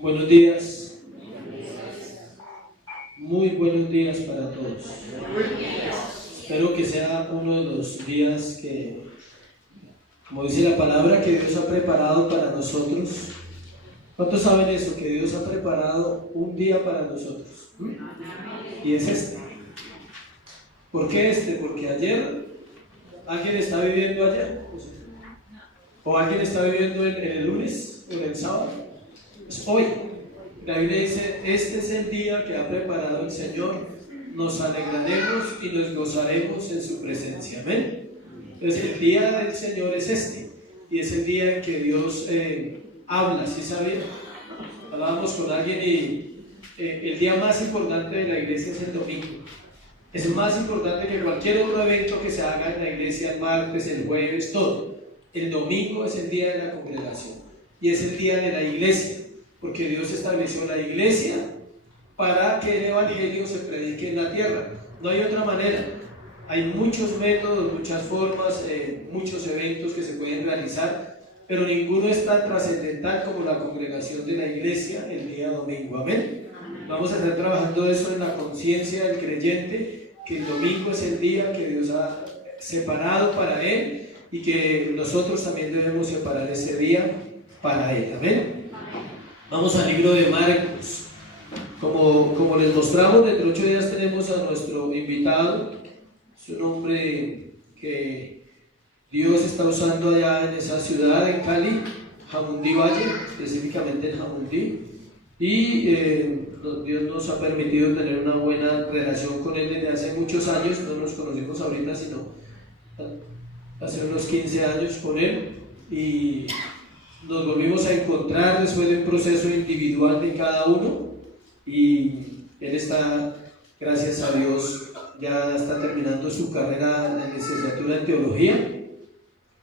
Buenos días, muy buenos días para todos. Espero que sea uno de los días que, como dice la palabra, que Dios ha preparado para nosotros. ¿Cuántos saben eso? Que Dios ha preparado un día para nosotros. Y es este. ¿Por qué este? Porque ayer, ¿alguien está viviendo ayer? ¿O alguien está viviendo en el lunes o en el sábado? Es hoy. La Biblia dice, este es el día que ha preparado el Señor, nos alegraremos y nos gozaremos en su presencia. Amén. Entonces el día del Señor es este, y es el día en que Dios habla. ¿Sí sabía? Hablábamos con alguien y el día más importante de la iglesia es el domingo. Es más importante que cualquier otro evento que se haga en la iglesia, el martes, el jueves, todo. El domingo es el día de la congregación y es el día de la iglesia, porque Dios estableció la iglesia para que el evangelio se predique en la tierra. No hay otra manera. Hay muchos métodos, muchas formas, muchos eventos que se pueden realizar, pero ninguno es tan trascendental como la congregación de la iglesia el día domingo. Amén. Vamos a estar trabajando eso en la conciencia del creyente, que el domingo es el día que Dios ha separado para él y que nosotros también debemos separar ese día para él. Amén. Vamos al libro de Marcos. Como les mostramos, dentro de 8 días tenemos a nuestro invitado. Es un hombre que Dios está usando allá en esa ciudad, en Cali, Jamundí Valle, específicamente en Jamundí. Y Dios nos ha permitido tener una buena relación con él desde hace muchos años. No nos conocimos ahorita, sino hace unos 15 años con él. Y nos volvimos a encontrar después de un proceso individual de cada uno. Y él está, gracias a Dios, ya está terminando su carrera de licenciatura en teología.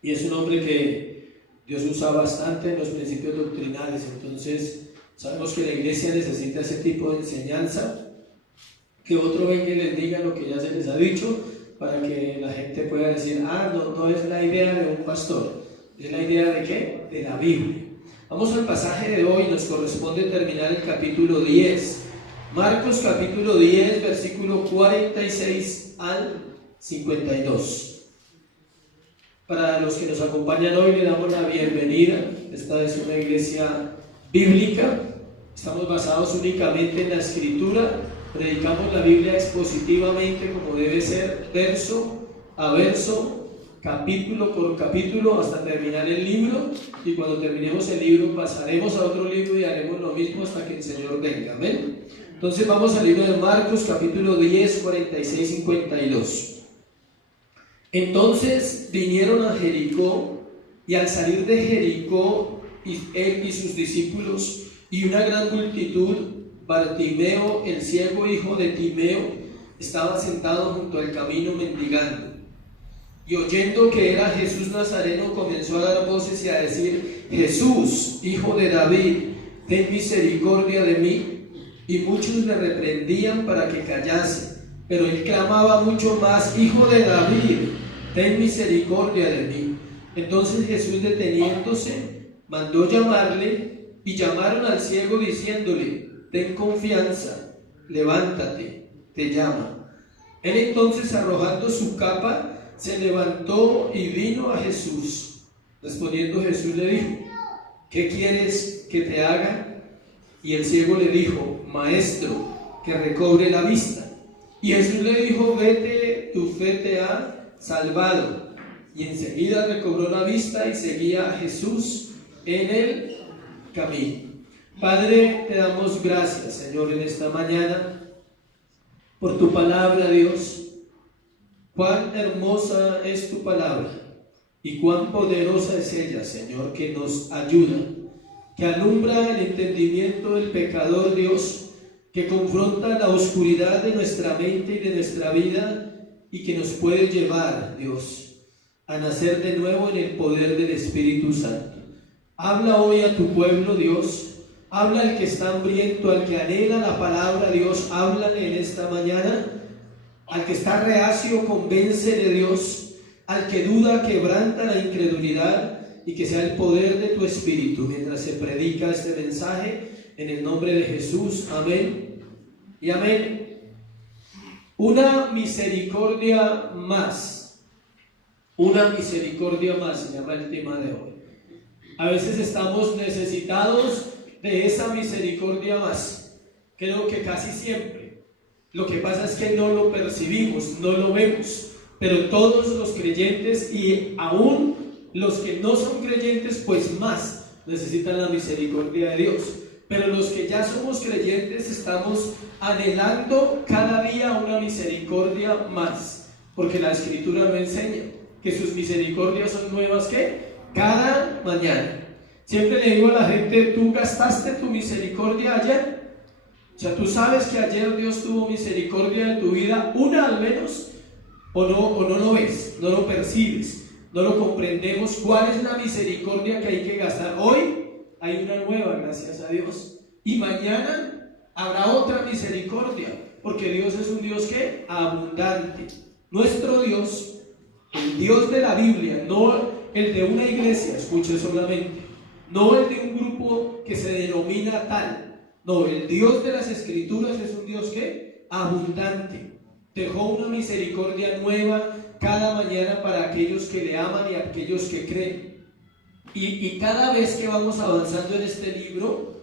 Y es un hombre que Dios usa bastante en los principios doctrinales. Entonces, sabemos que la iglesia necesita ese tipo de enseñanza, que otro venga y les diga lo que ya se les ha dicho, para que la gente pueda decir, no es la idea de un pastor, es la idea de ¿qué? De la Biblia. Vamos al pasaje de hoy, nos corresponde terminar el capítulo 10, Marcos capítulo 10, versículo 46 al 52. Para los que nos acompañan hoy le damos la bienvenida. Esta es una iglesia bíblica, estamos basados únicamente en la escritura, predicamos la Biblia expositivamente como debe ser, verso a verso, capítulo por capítulo, hasta terminar el libro, y cuando terminemos el libro pasaremos a otro libro y haremos lo mismo hasta que el Señor venga. Amén. Entonces vamos al libro de Marcos capítulo 10, 46, 52. Entonces vinieron a Jericó, y al salir de Jericó, él y sus discípulos y una gran multitud, Bartimeo, el ciego hijo de Timeo, estaba sentado junto al camino mendigando. Y oyendo que era Jesús Nazareno, comenzó a dar voces y a decir: Jesús, hijo de David, ten misericordia de mí. Y muchos le reprendían para que callase, pero él clamaba mucho más: Hijo de David, ten misericordia de mí. Entonces Jesús, deteniéndose, mandó llamarle, y llamaron al ciego diciéndole: ten confianza, levántate, te llama. Él entonces, arrojando su capa, se levantó y vino a Jesús. Respondiendo Jesús le dijo: ¿qué quieres que te haga? Y el ciego le dijo: Maestro, que recobre la vista. Y Jesús le dijo: vete, tu fe te ha salvado. Y enseguida recobró la vista y seguía a Jesús en el camino. Padre, te damos gracias, Señor, en esta mañana por tu palabra, Dios. Cuán hermosa es tu palabra y cuán poderosa es ella, Señor, que nos ayuda, que alumbra el entendimiento del pecador, Dios, que confronta la oscuridad de nuestra mente y de nuestra vida, y que nos puede llevar, Dios, a nacer de nuevo en el poder del Espíritu Santo. Habla hoy a tu pueblo, Dios. Habla al que está hambriento, al que anhela la palabra, Dios. Háblale en esta mañana. Al que está reacio, convéncele, Dios. Al que duda, quebranta la incredulidad, y que sea el poder de tu Espíritu mientras se predica este mensaje, en el nombre de Jesús. Amén y amén. Una misericordia más. Una misericordia más se llama el tema de hoy. A veces estamos necesitados de esa misericordia más. Creo que casi siempre. Lo que pasa es que no lo percibimos, no lo vemos. Pero todos los creyentes y aún los que no son creyentes, pues más necesitan la misericordia de Dios. Pero los que ya somos creyentes estamos anhelando cada día una misericordia más. Porque la Escritura lo enseña, que sus misericordias son nuevas, ¿qué? Cada mañana. Siempre le digo a la gente, ¿tú gastaste tu misericordia ayer? O sea, ¿tú sabes que ayer Dios tuvo misericordia en tu vida, una al menos? ¿O no lo ves, no lo percibes, no lo comprendemos? ¿Cuál es la misericordia que hay que gastar? Hoy hay una nueva, gracias a Dios. Y mañana habrá otra misericordia, porque Dios es un Dios que abundante. Nuestro Dios, el Dios de la Biblia, no el de una iglesia, escuche solamente, no el de un grupo que se denomina tal. No, el Dios de las Escrituras es un Dios que abundante. Dejó una misericordia nueva cada mañana para aquellos que le aman y aquellos que creen. Y cada vez que vamos avanzando en este libro,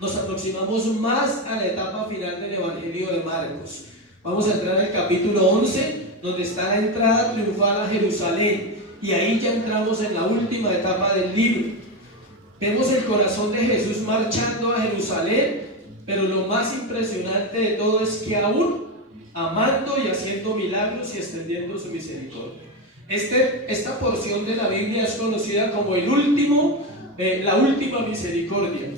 nos aproximamos más a la etapa final del Evangelio de Marcos. Vamos a entrar al capítulo 11, donde está la entrada triunfal a Jerusalén. Y ahí ya entramos en la última etapa del libro. Vemos el corazón de Jesús marchando a Jerusalén, pero lo más impresionante de todo es que aún amando y haciendo milagros y extendiendo su misericordia. Esta porción de la Biblia es conocida como la última misericordia,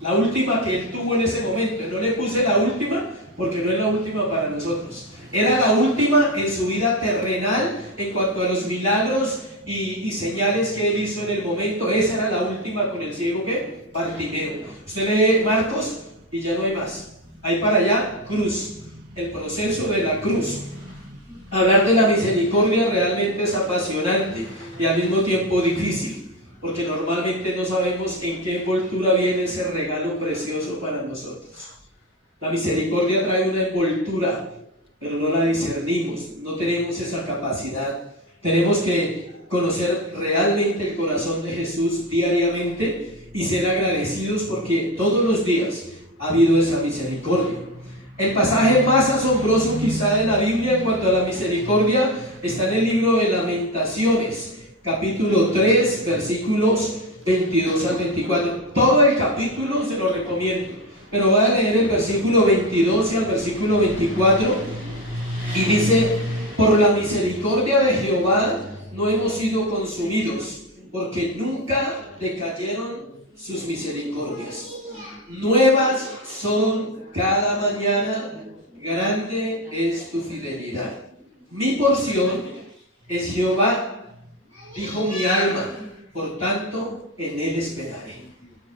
la última que él tuvo en ese momento. No le puse la última porque no es la última para nosotros. Era la última en su vida terrenal en cuanto a los milagros y señales que él hizo en el momento. Esa era la última con el ciego que Bartimeo. Usted lee Marcos y ya no hay más. Hay para allá cruz, el proceso de la cruz. Hablar de la misericordia realmente es apasionante y al mismo tiempo difícil, porque normalmente no sabemos en qué envoltura viene ese regalo precioso para nosotros. La misericordia trae una envoltura, pero no la discernimos, no tenemos esa capacidad. Tenemos que conocer realmente el corazón de Jesús diariamente y ser agradecidos porque todos los días ha habido esa misericordia. El pasaje más asombroso quizá de la Biblia en cuanto a la misericordia está en el libro de Lamentaciones, capítulo 3, versículos 22 al 24. Todo el capítulo se lo recomiendo, pero voy a leer el versículo 22 y al versículo 24 y dice: por la misericordia de Jehová no hemos sido consumidos, porque nunca decayeron sus misericordias. Nuevas son cada mañana, grande es tu fidelidad. Mi porción es Jehová, dijo mi alma, por tanto en él esperaré.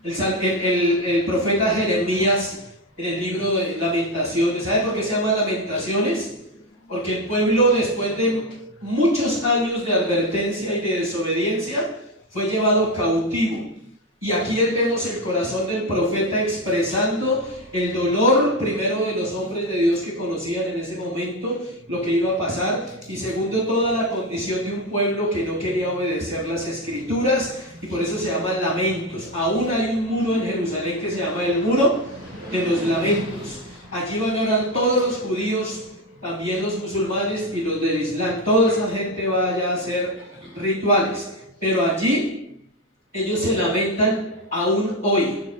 El profeta Jeremías, en el libro de Lamentaciones, ¿sabe por qué se llama Lamentaciones? Porque el pueblo, después de muchos años de advertencia y de desobediencia, fue llevado cautivo. Y aquí vemos el corazón del profeta expresando el dolor, primero, de los hombres de Dios que conocían en ese momento lo que iba a pasar, y segundo, toda la condición de un pueblo que no quería obedecer las Escrituras, y por eso se llaman lamentos. Aún hay un muro en Jerusalén que se llama el muro de los lamentos. Allí van a orar todos los judíos, también los musulmanes y los del Islam. Toda esa gente va a hacer rituales, pero allí ellos se lamentan aún hoy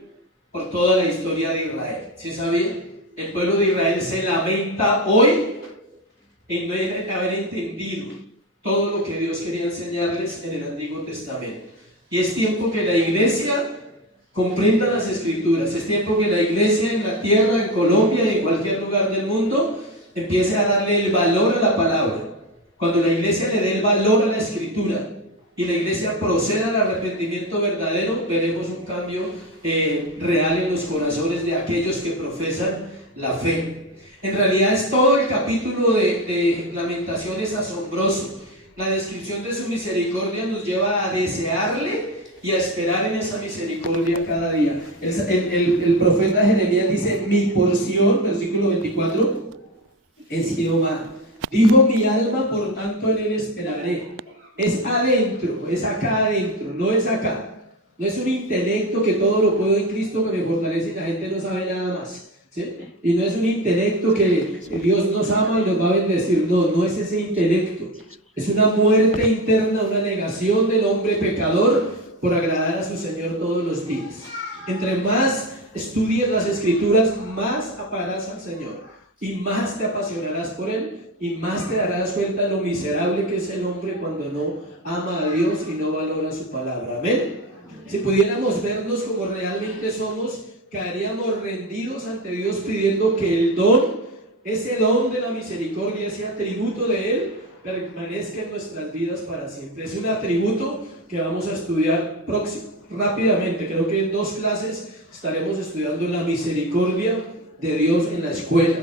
por toda la historia de Israel. ¿Sí sabían? El pueblo de Israel se lamenta hoy en no haber entendido todo lo que Dios quería enseñarles en el Antiguo Testamento. Y es tiempo que la iglesia comprenda las Escrituras. Es tiempo que la iglesia en la tierra, en Colombia y en cualquier lugar del mundo empiece a darle el valor a la palabra. Cuando la iglesia le dé el valor a la Escritura y la iglesia proceda al arrepentimiento verdadero, veremos un cambio real en los corazones de aquellos que profesan la fe. En realidad es todo el capítulo de Lamentaciones asombroso. La descripción de su misericordia nos lleva a desearle y a esperar en esa misericordia cada día. El profeta Jeremías dice: mi porción, versículo 24, es Jehová. Dijo mi alma, por tanto en él esperaré. Es adentro, es acá adentro, no es acá. No es un intelecto que todo lo puedo en Cristo que me fortalece y la gente no sabe nada más, ¿sí? Y no es un intelecto que Dios nos ama y nos va a bendecir. No, no es ese intelecto. Es una muerte interna, una negación del hombre pecador por agradar a su Señor todos los días. Entre más estudies las Escrituras, más amarás al Señor y más te apasionarás por Él y más te darás cuenta de lo miserable que es el hombre cuando no ama a Dios y no valora su palabra. Amén. Si pudiéramos vernos como realmente somos, caeríamos rendidos ante Dios pidiendo que el don, ese don de la misericordia, ese atributo de Él, permanezca en nuestras vidas para siempre. Es un atributo que vamos a estudiar rápidamente. Creo que en 2 clases estaremos estudiando la misericordia de Dios en la escuela.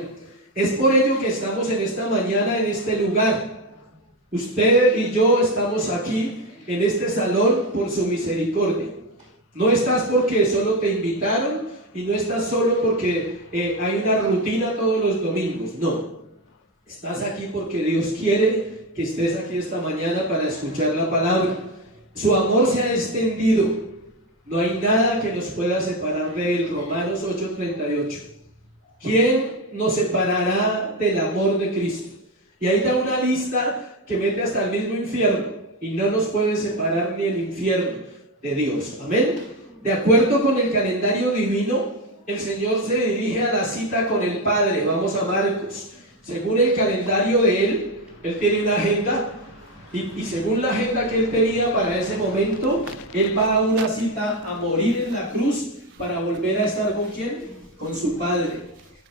Es por ello que estamos en esta mañana en este lugar. Usted y yo estamos aquí en este salón por su misericordia. No estás porque solo te invitaron y no estás solo porque hay una rutina todos los domingos. No, estás aquí porque Dios quiere que estés aquí esta mañana para escuchar la palabra. Su amor se ha extendido. No hay nada que nos pueda separar de Él. Romanos 8:38. ¿Quién nos separará del amor de Cristo? Y ahí da una lista que mete hasta el mismo infierno. Y no nos puede separar ni el infierno de Dios. Amén. De acuerdo con el calendario divino, el Señor se dirige a la cita con el Padre. Vamos a Marcos. Según el calendario de Él tiene una agenda. Y según la agenda que Él tenía para ese momento, Él va a una cita a morir en la cruz para volver a estar ¿con quién? Con su Padre.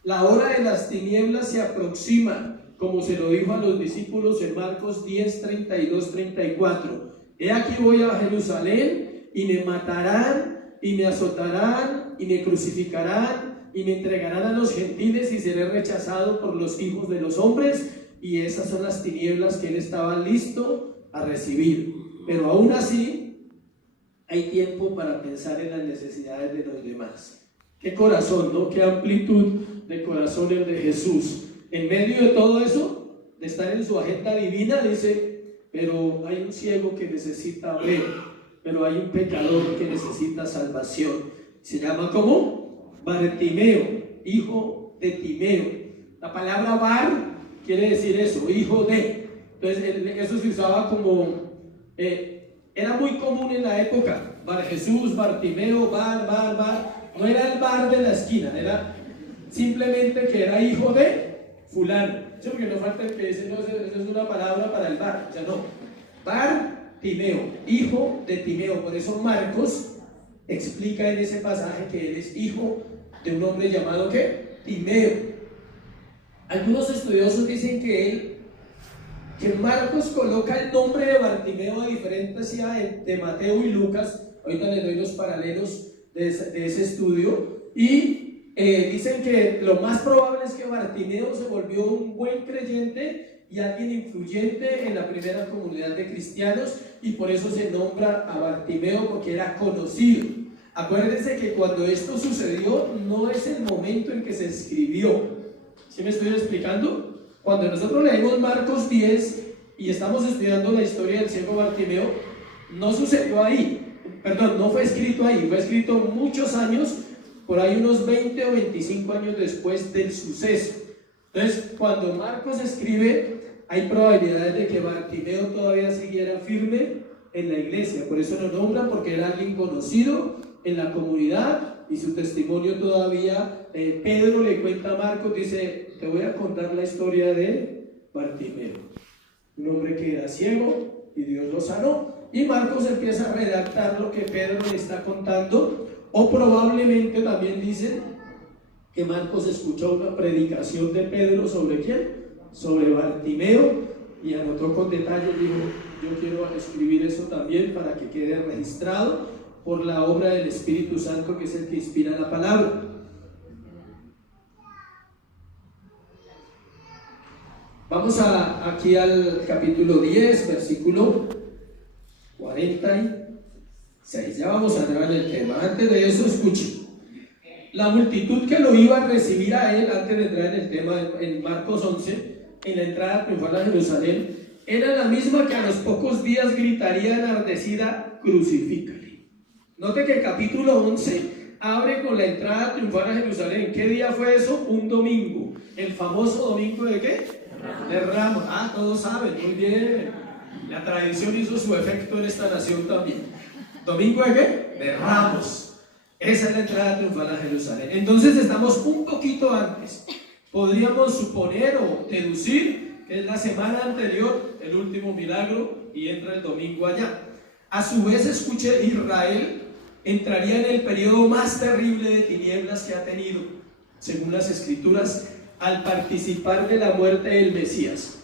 La hora de las tinieblas se aproxima, como se lo dijo a los discípulos en Marcos 10, 32, 34. He aquí voy a Jerusalén y me matarán y me azotarán y me crucificarán y me entregarán a los gentiles y seré rechazado por los hijos de los hombres. Y esas son las tinieblas que Él estaba listo a recibir. Pero aún así hay tiempo para pensar en las necesidades de los demás. Qué corazón, ¿no? Qué amplitud de corazón el de Jesús. En medio de todo eso, de estar en su agenda divina, dice: pero hay un ciego que necesita ver, pero hay un pecador que necesita salvación. Se llama ¿cómo? Bartimeo, hijo de Timeo. La palabra bar quiere decir eso, hijo de. Entonces eso se usaba como, era muy común en la época. Bar Jesús, Bartimeo, bar. No era el bar de la esquina, era simplemente que era hijo de fulano. Eso porque no falta el que dice: no, eso es una palabra para el bar. O sea, no. Bartimeo, hijo de Timeo. Por eso Marcos explica en ese pasaje que él es hijo de un hombre llamado ¿qué? Timeo. Algunos estudiosos dicen que Marcos coloca el nombre de Bartimeo a diferencia de Mateo y Lucas. Ahorita les doy los paralelos de ese estudio. Y dicen que lo más probable es que Bartimeo se volvió un buen creyente y alguien influyente en la primera comunidad de cristianos, y por eso se nombra a Bartimeo, porque era conocido. Acuérdense que cuando esto sucedió no es el momento en que se escribió. ¿Sí me estoy explicando? Cuando nosotros leemos Marcos 10 y estamos estudiando la historia del ciego Bartimeo, no sucedió ahí. Perdón, no fue escrito ahí, fue escrito muchos años, por ahí unos 20 o 25 años después del suceso. Entonces, cuando Marcos escribe, hay probabilidades de que Bartimeo todavía siguiera firme en la iglesia. Por eso lo nombran, porque era alguien conocido en la comunidad y su testimonio todavía, Pedro le cuenta a Marcos, dice: te voy a contar la historia de Bartimeo, un hombre que era ciego y Dios lo sanó. Y Marcos empieza a redactar lo que Pedro le está contando, o probablemente también dicen que Marcos escuchó una predicación de Pedro ¿sobre quién? Sobre Bartimeo, y anotó con detalles, dijo: yo quiero escribir eso también para que quede registrado por la obra del Espíritu Santo, que es el que inspira la palabra. Vamos aquí al capítulo 10, versículo 40 6. Ya vamos a entrar en el tema. Antes de eso, escuchen. La multitud que lo iba a recibir a él, antes de entrar en el tema, en Marcos 11, en la entrada triunfal a Jerusalén, era la misma que a los pocos días gritaría enardecida: crucifícale. Note que el capítulo 11 abre con la entrada triunfal a Jerusalén. ¿Qué día fue eso? Un domingo. ¿El famoso domingo de qué? De Ramos. Ah, todos saben, muy bien. La tradición hizo su efecto en esta nación también. ¿Domingo de qué? De Ramos. Esa es la entrada triunfal a Jerusalén. Entonces estamos un poquito antes. Podríamos suponer o deducir que es la semana anterior, el último milagro, y entra el domingo allá. A su vez, escuche, Israel entraría en el periodo más terrible de tinieblas que ha tenido, según las Escrituras, al participar de la muerte del Mesías.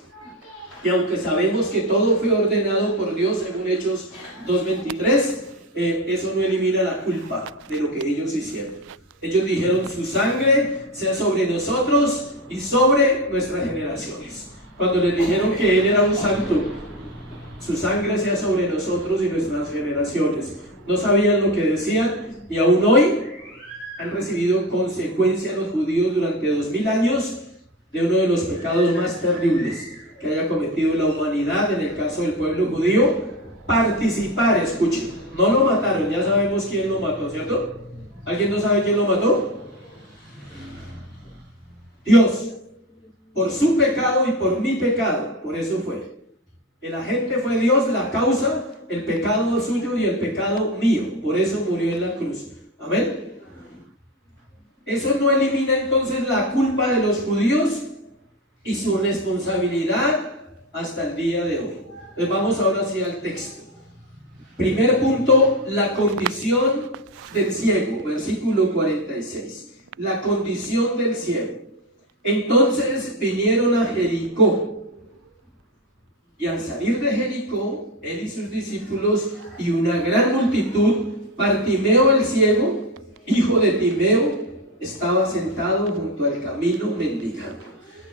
Y aunque sabemos que todo fue ordenado por Dios, según Hechos 2:23, eso no elimina la culpa de lo que ellos hicieron. Ellos dijeron: su sangre sea sobre nosotros y sobre nuestras generaciones. Cuando les dijeron que Él era un santo, su sangre sea sobre nosotros y nuestras generaciones, no sabían lo que decían, y aún hoy han recibido consecuencias los judíos durante 2000 años de uno de los pecados más terribles que haya cometido la humanidad. En el caso del pueblo judío, participar, escuchen, no lo mataron, ya sabemos quién lo mató, ¿cierto? ¿Alguien no sabe quién lo mató? Dios, por su pecado y por mi pecado, por eso fue. El agente fue Dios, la causa, el pecado suyo y el pecado mío, por eso murió en la cruz. Amén. Eso no elimina entonces la culpa de los judíos y su responsabilidad hasta el día de hoy. Entonces vamos ahora hacia el texto. Primer punto, la condición del ciego, versículo 46. La condición del ciego. Entonces vinieron a Jericó, y al salir de Jericó, él y sus discípulos y una gran multitud, Bartimeo el ciego, hijo de Timeo, estaba sentado junto al camino mendigando.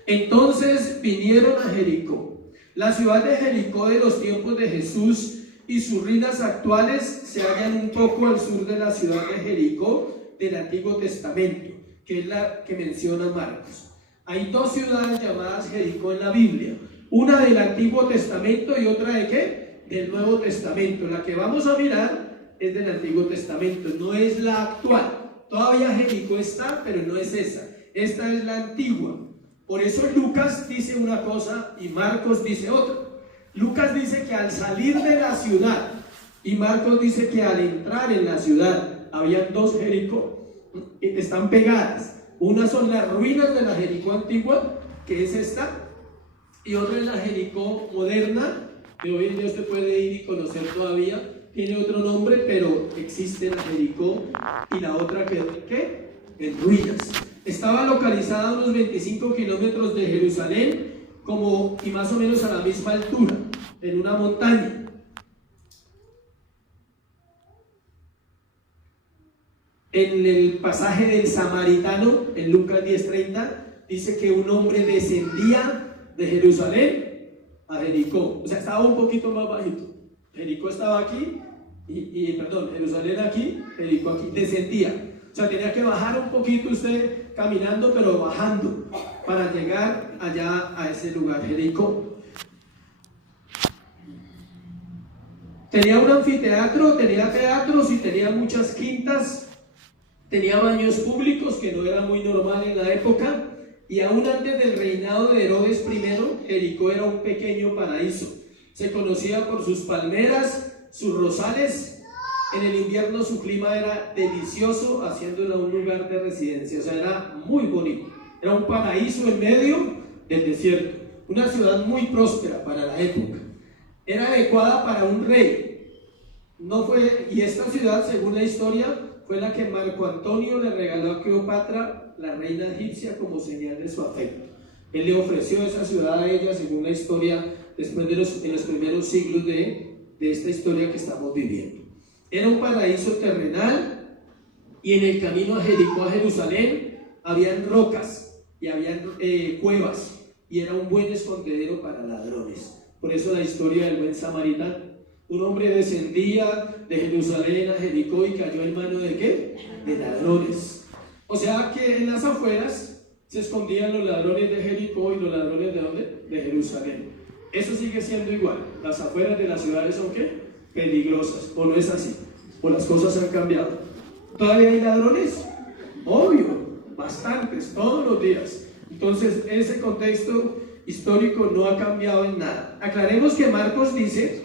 Entonces vinieron a Jericó. La ciudad de Jericó de los tiempos de Jesús y sus ruinas actuales se hallan un poco al sur de la ciudad de Jericó del Antiguo Testamento, que es la que menciona Marcos. Hay dos ciudades llamadas Jericó en la Biblia, una del Antiguo Testamento y otra de ¿qué? Del Nuevo Testamento. La que vamos a mirar es del Antiguo Testamento, no es la actual. Todavía Jericó está, pero no es esa. Esta es la antigua. Por eso Lucas dice una cosa y Marcos dice otra. Lucas dice que al salir de la ciudad y Marcos dice que al entrar en la ciudad habían dos Jericó. Están pegadas. Una son las ruinas de la Jericó antigua, que es esta, y otra es la Jericó moderna, que hoy en día usted puede ir y conocer todavía. Tiene otro nombre, pero existe la Jericó, y la otra que en ruinas. Estaba localizada a unos 25 kilómetros de Jerusalén, y más o menos a la misma altura, en una montaña. En el pasaje del samaritano, en Lucas 10:30, dice que un hombre descendía de Jerusalén a Jericó. O sea, estaba un poquito más bajito. Jericó estaba aquí, Jerusalén aquí, Jericó aquí. Descendía. O sea, tenía que bajar un poquito usted caminando, pero bajando, para llegar allá a ese lugar, Jericó. Tenía un anfiteatro, tenía teatros y tenía muchas quintas. Tenía baños públicos, que no era muy normal en la época, y aún antes del reinado de Herodes I, Jericó era un pequeño paraíso. Se conocía por sus palmeras, sus rosales. En el invierno su clima era delicioso, haciéndolo un lugar de residencia. O sea, era muy bonito. Era un paraíso en medio del desierto. Una ciudad muy próspera para la época. Era adecuada para un rey. Y esta ciudad, según la historia, fue la que Marco Antonio le regaló a Cleopatra, la reina egipcia, como señal de su afecto. Él le ofreció esa ciudad a ella, según la historia, después en los primeros siglos de esta historia que estamos viviendo. Era un paraíso terrenal, y en el camino a Jericó, a Jerusalén, habían rocas y habían cuevas, y era un buen escondedero para ladrones. Por eso la historia del buen samaritano. Un hombre descendía de Jerusalén a Jericó y cayó en mano de ¿qué? De ladrones. O sea que en las afueras se escondían los ladrones de Jericó y los ladrones ¿de dónde? De Jerusalén. Eso sigue siendo igual. Las afueras de las ciudades son ¿qué? Peligrosas. ¿O no es así? ¿O las cosas han cambiado? ¿Todavía hay ladrones? Obvio, bastantes, todos los días. Entonces ese contexto histórico no ha cambiado en nada. Aclaremos que Marcos dice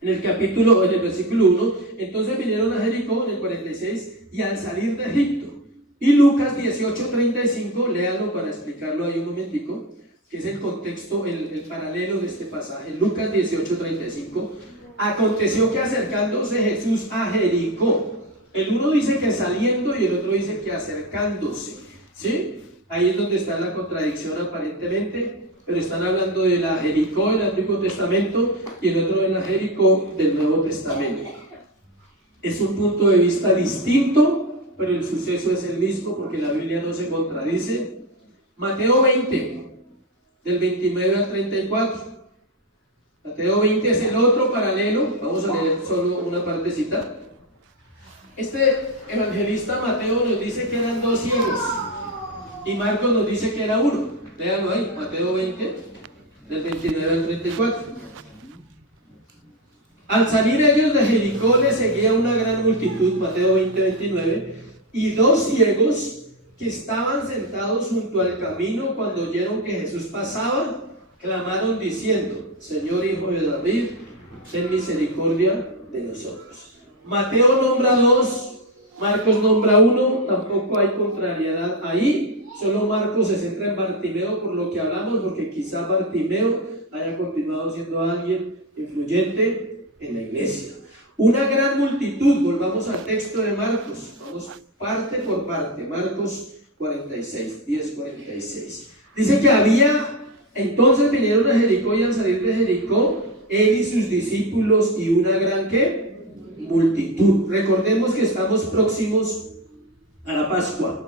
en el versículo 1, entonces vinieron a Jericó en el 46 y al salir de Egipto. Y Lucas 18:35, léalo para explicarlo ahí un momentico, que es el contexto, el paralelo de este pasaje. Lucas 18:35, aconteció que acercándose Jesús a Jericó, el uno dice que saliendo y el otro dice que acercándose, ¿sí? Ahí es donde está la contradicción aparentemente, pero están hablando de la Jericó del Antiguo Testamento y el otro de la Jericó del Nuevo Testamento. Es un punto de vista distinto, pero el suceso es el mismo porque la Biblia no se contradice. Mateo 20, del 29 al 34. Mateo 20 es el otro paralelo. Vamos a leer solo una partecita. Este evangelista Mateo nos dice que eran 2 ciegos y Marcos nos dice que era uno. Léanlo ahí, Mateo 20, del 29 al 34. Al salir ellos de Jericó les seguía una gran multitud, Mateo 20, 29, y 2 ciegos que estaban sentados junto al camino cuando oyeron que Jesús pasaba, clamaron diciendo: Señor, Hijo de David, ten misericordia de nosotros. Mateo nombra 2, Marcos nombra 1, tampoco hay contrariedad ahí. Solo Marcos se centra en Bartimeo por lo que hablamos, porque quizá Bartimeo haya continuado siendo alguien influyente en la iglesia. Una gran multitud, volvamos al texto de Marcos, vamos parte por parte. Marcos 46, 10:46. Dice que entonces vinieron a Jericó y al salir de Jericó, él y sus discípulos y una gran ¿qué? Multitud. Recordemos que estamos próximos a la Pascua.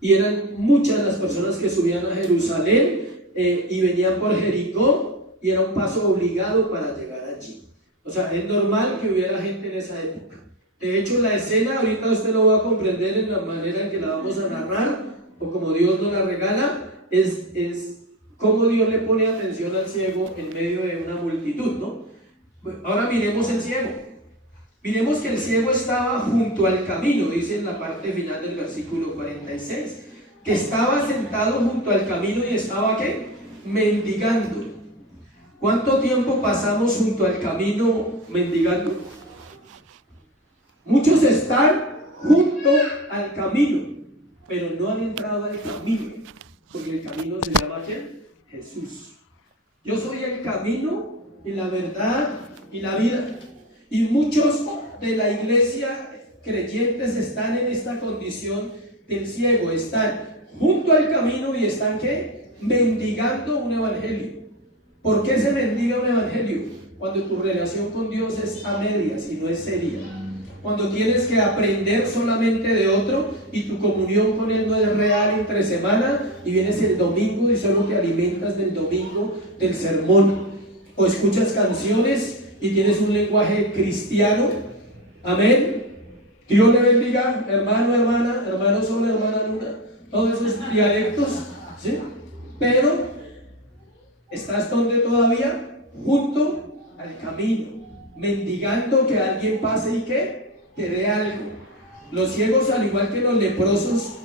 Y eran muchas las personas que subían a Jerusalén y venían por Jericó, y era un paso obligado para llegar allí. O sea, es normal que hubiera gente en esa época. De hecho, la escena, ahorita usted lo va a comprender en la manera en que la vamos a narrar, o como Dios nos la regala, es cómo Dios le pone atención al ciego en medio de una multitud, ¿no? Ahora miremos el ciego. Miremos que el ciego estaba junto al camino, dice en la parte final del versículo 46, que estaba sentado junto al camino y estaba ¿qué? Mendigando. ¿Cuánto tiempo pasamos junto al camino mendigando? Muchos están junto al camino, pero no han entrado al camino, porque el camino se llama ¿qué? Jesús. Yo soy el camino y la verdad y la vida. Y muchos de la iglesia creyentes están en esta condición del ciego, están junto al camino y están ¿qué? Mendigando un evangelio. ¿Por qué se mendiga un evangelio? Cuando tu relación con Dios es a medias y no es seria. Cuando tienes que aprender solamente de otro y tu comunión con Él no es real entre semana, y vienes el domingo y solo te alimentas del domingo, del sermón, o escuchas canciones y tienes un lenguaje cristiano. Amén. Dios le bendiga, hermano, hermana, hermano sol, hermana luna, todos esos dialectos, ¿sí? Pero estás donde todavía, junto al camino, mendigando que alguien pase y que te dé algo. Los ciegos, al igual que los leprosos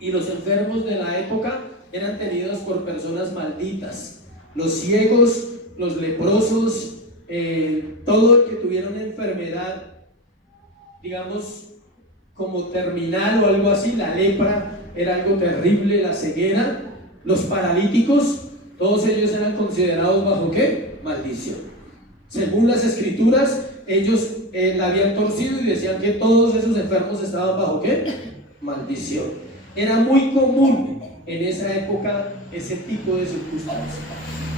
y los enfermos de la época, eran tenidos por personas malditas. Los ciegos, los leprosos, todo el que tuviera una enfermedad, digamos, como terminal o algo así, la lepra era algo terrible, la ceguera, los paralíticos, todos ellos eran considerados bajo ¿qué? Maldición. Según las escrituras, ellos la habían torcido y decían que todos esos enfermos estaban bajo ¿qué? Maldición. Era muy común en esa época ese tipo de circunstancias.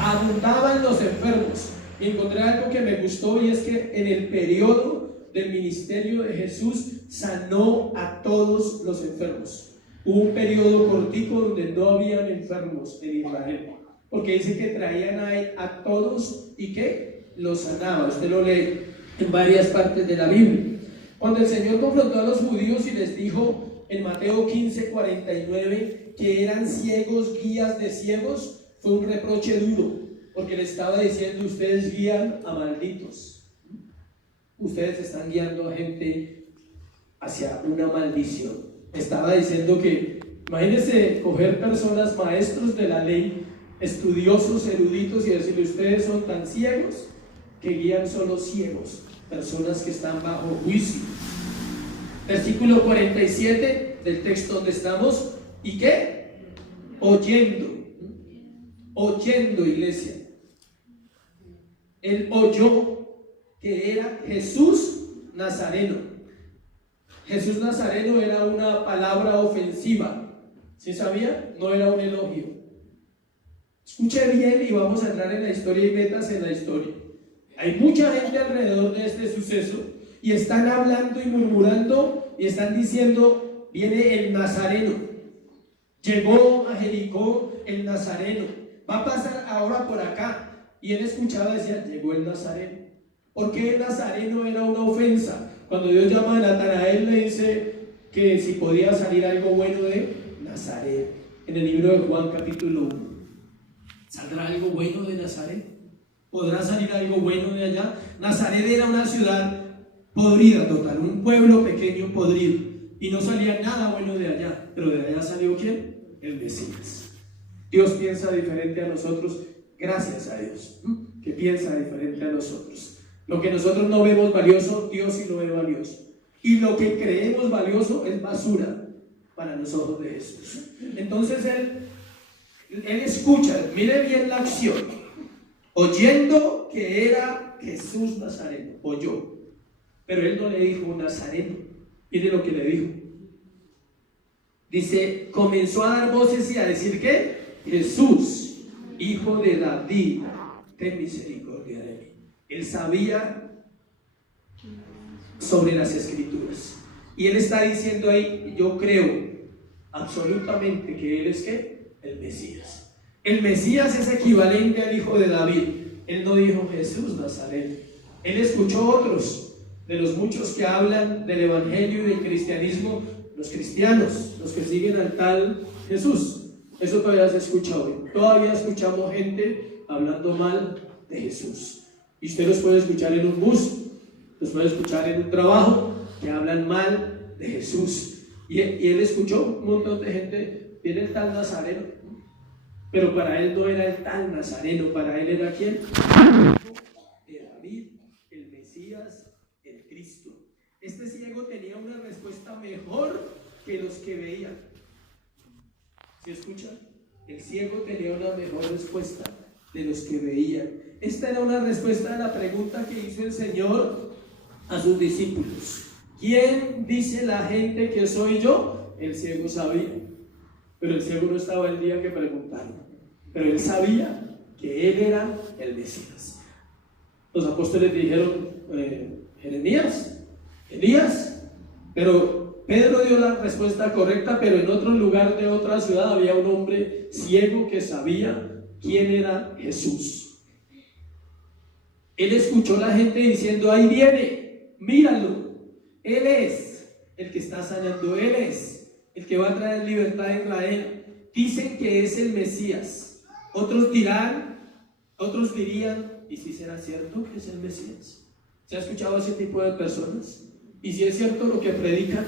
Abundaban los enfermos. Encontré algo que me gustó, y es que en el periodo del ministerio de Jesús sanó a todos los enfermos. Hubo un periodo cortico donde no habían enfermos en Israel, porque dice que traían a él a todos y que lo sanaba. Usted lo lee en varias partes de la Biblia. Cuando el Señor confrontó a los judíos y les dijo en Mateo 15:49 que eran ciegos, guías de ciegos, fue un reproche duro, porque le estaba diciendo: ustedes guían a malditos, ustedes están guiando a gente hacia una maldición. Estaba diciendo que, imagínense coger personas, maestros de la ley, estudiosos, eruditos, y decirle: ustedes son tan ciegos que guían solo ciegos, personas que están bajo juicio. Versículo 47 del texto donde estamos. ¿Y qué? Oyendo, iglesia. Él oyó que era Jesús Nazareno. Jesús Nazareno era una palabra ofensiva. ¿Sí sabía? No era un elogio. Escuche bien y vamos a entrar en la historia y métase en la historia. Hay mucha gente alrededor de este suceso y están hablando y murmurando y están diciendo: viene el Nazareno, llegó a Jericó el Nazareno, va a pasar ahora por acá. Y él escuchaba, decía: llegó el Nazareno. Porque el Nazareno era una ofensa. Cuando Dios llama a Natanael, le dice que si podía salir algo bueno de Nazaret. En el libro de Juan capítulo 1. ¿Saldrá algo bueno de Nazaret? ¿Podrá salir algo bueno de allá? Nazaret era una ciudad podrida total, un pueblo pequeño podrido, y no salía nada bueno de allá. Pero de allá salió ¿quién? El Mesías. Dios piensa diferente a nosotros, gracias a Dios, que piensa diferente a nosotros. Lo que nosotros no vemos valioso, Dios sí lo ve valioso, y lo que creemos valioso es basura para los ojos de Jesús. Entonces él escucha, mire bien la acción, oyendo que era Jesús Nazareno, oyó, pero él no le dijo Nazareno. Mire lo que le dijo. Dice: comenzó a dar voces y a decir ¿qué? Jesús, hijo de David, ten misericordia de mí. Él sabía sobre las escrituras, y él está diciendo ahí: yo creo absolutamente que él es ¿qué? El Mesías. El Mesías es equivalente al hijo de David. Él no dijo Jesús Nazareno. Él escuchó otros de los muchos que hablan del evangelio y del cristianismo, los cristianos, los que siguen al tal Jesús. Eso todavía se escucha hoy. Todavía escuchamos gente hablando mal de Jesús. Y usted los puede escuchar en un bus, los puede escuchar en un trabajo, que hablan mal de Jesús. Y él escuchó un montón de gente: viene el tal Nazareno. Pero para él no era el tal Nazareno, para él era ¿quién? De David, el Mesías, el Cristo. Este ciego tenía una respuesta mejor que los que veían. ¿Sí escuchan? El ciego tenía una mejor respuesta de los que veían. Esta era una respuesta a la pregunta que hizo el Señor a sus discípulos: ¿quién dice la gente que soy yo? El ciego sabía, pero el ciego no estaba el día que preguntaron, pero él sabía que él era el Mesías. Los apóstoles dijeron: Jeremías, Elías, pero Pedro dio la respuesta correcta, pero en otro lugar de otra ciudad había un hombre ciego que sabía quién era Jesús. Él escuchó a la gente diciendo: ahí viene, míralo, él es el que está sanando, él es el que va a traer libertad a Israel. Dicen que es el Mesías. Otros dirían: ¿y si será cierto que es el Mesías? ¿Se ha escuchado a ese tipo de personas? Y si es cierto lo que predican,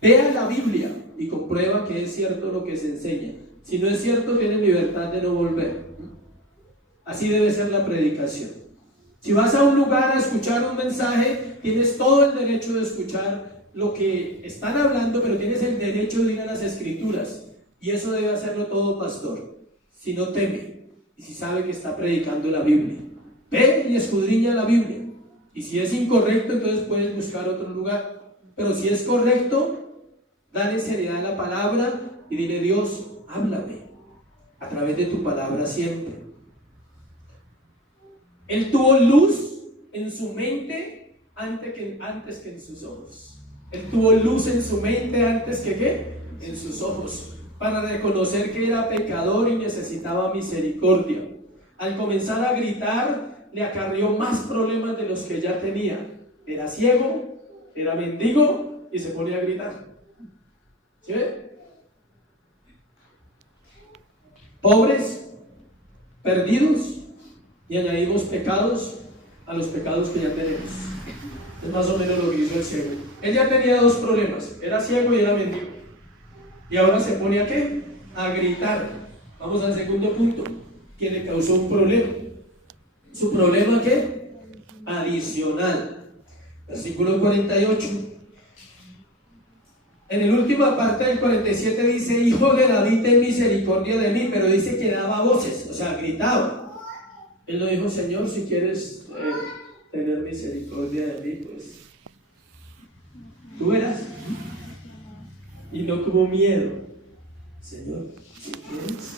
vea la Biblia y comprueba que es cierto lo que se enseña. Si no es cierto, tienen libertad de no volver. Así debe ser la predicación. Si vas a un lugar a escuchar un mensaje, tienes todo el derecho de escuchar lo que están hablando, pero tienes el derecho de ir a las escrituras. Y eso debe hacerlo todo pastor, si no teme y si sabe que está predicando la Biblia. Ve y escudriña la Biblia. Y si es incorrecto, entonces puedes buscar otro lugar. Pero si es correcto, dale seriedad a la palabra y dile: Dios, háblame a través de tu palabra siempre. Él tuvo luz en su mente antes que en sus ojos. Él tuvo luz en su mente antes que ¿qué? En sus ojos, para reconocer que era pecador y necesitaba misericordia. Al comenzar a gritar le acarrió más problemas de los que ya tenía. Era ciego, era mendigo y se ponía a gritar. ¿Sí ve? Pobres, perdidos, y añadimos pecados a los pecados que ya tenemos. Es más o menos lo que hizo el ciego. Él ya tenía dos problemas, era ciego y era mendigo. Y ahora se pone a ¿qué? A gritar. Vamos al segundo punto, que le causó un problema. ¿Su problema qué? Adicional. Versículo 48. En la última parte del 47 dice: Hijo de David, ten misericordia de mí. Pero dice que daba voces, o sea, gritaba. Él no dijo: Señor, si quieres tener misericordia de mí, pues tú verás. Y no tuvo miedo. Señor, si quieres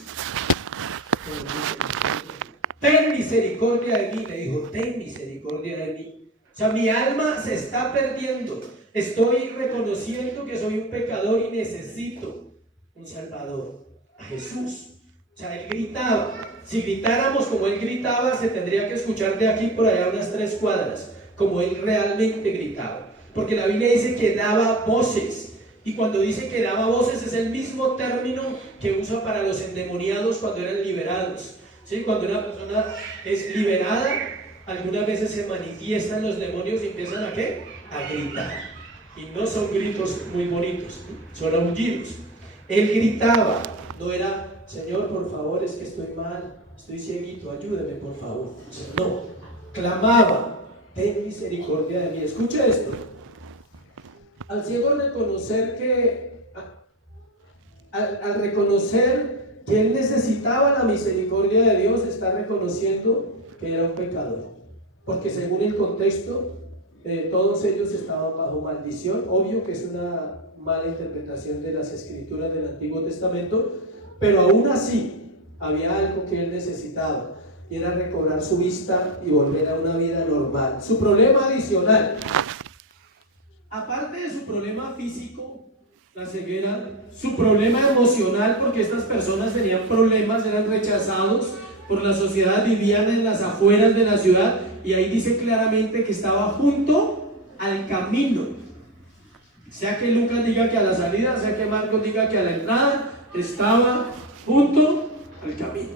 ten misericordia de mí, le dijo: ten misericordia de mí. O sea, mi alma se está perdiendo. Estoy reconociendo que soy un pecador y necesito un Salvador, a Jesús. O sea, él gritaba. Si gritáramos como él gritaba, se tendría que escuchar de aquí por allá unas 3 cuadras, como él realmente gritaba. Porque la Biblia dice que daba voces. Y cuando dice que daba voces es el mismo término que usa para los endemoniados cuando eran liberados. ¿Sí? Cuando una persona es liberada, algunas veces se manifiestan los demonios y empiezan ¿a qué? A gritar. Y no son gritos muy bonitos, son aullidos. Él gritaba, no era: Señor, por favor, es que estoy mal, estoy cieguito, ayúdame por favor. O sea, no, clamaba: ten misericordia de mí. Escucha esto. Al ciego reconocer que, al reconocer que él necesitaba la misericordia de Dios, está reconociendo que era un pecador. Porque según el contexto, todos ellos estaban bajo maldición. Obvio que es una mala interpretación de las escrituras del Antiguo Testamento, pero aún así había algo que él necesitaba, y era recobrar su vista y volver a una vida normal. Su problema adicional, aparte de su problema físico, la ceguera, su problema emocional, porque estas personas tenían problemas, eran rechazados por la sociedad, vivían en las afueras de la ciudad, y ahí dice claramente que estaba junto al camino. Sea que Lucas diga que a la salida, sea que Marcos diga que a la entrada, estaba junto al camino.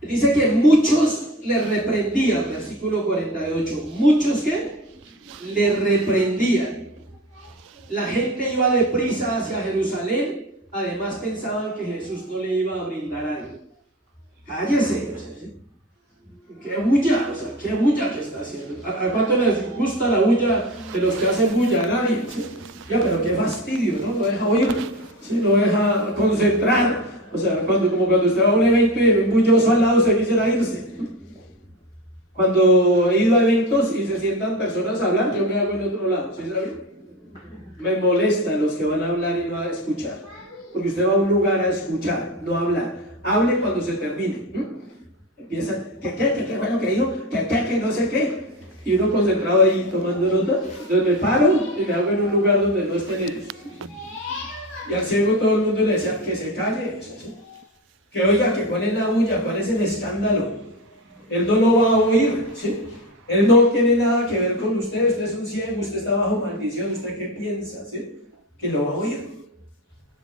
Dice que muchos le reprendían, versículo 48, muchos que le reprendían. La gente iba deprisa hacia Jerusalén, además pensaban que Jesús no le iba a brindar algo. Cállese, qué bulla, qué bulla que está haciendo. ¿A cuánto les gusta la bulla de los que hacen bulla? A nadie, ¿sí? Ya, pero qué fastidio, ¿no? Lo deja oír, ¿sí? Lo deja concentrar. O sea, como cuando usted va a un evento y hay un bulloso al lado, usted quisiera irse. Cuando he ido a eventos y se sientan personas a hablar, yo me hago en otro lado, ¿sí saben? Me molestan los que van a hablar y no a escuchar, porque usted va a un lugar a escuchar, no a hablar. Hable cuando se termine. Empiezan, ¿qué bueno que dijo? ¿Qué no sé qué? Y uno concentrado ahí tomando nota. Entonces me paro y me hago en un lugar donde no estén ellos. Y al ciego todo el mundo le decía que se calle, que oiga, que cuál es la bulla, cuál es el escándalo. Él no lo va a oír, ¿sí? Él no tiene nada que ver con usted. Usted es un ciego, usted está bajo maldición. ¿Usted qué piensa? ¿Sí? Que lo va a oír.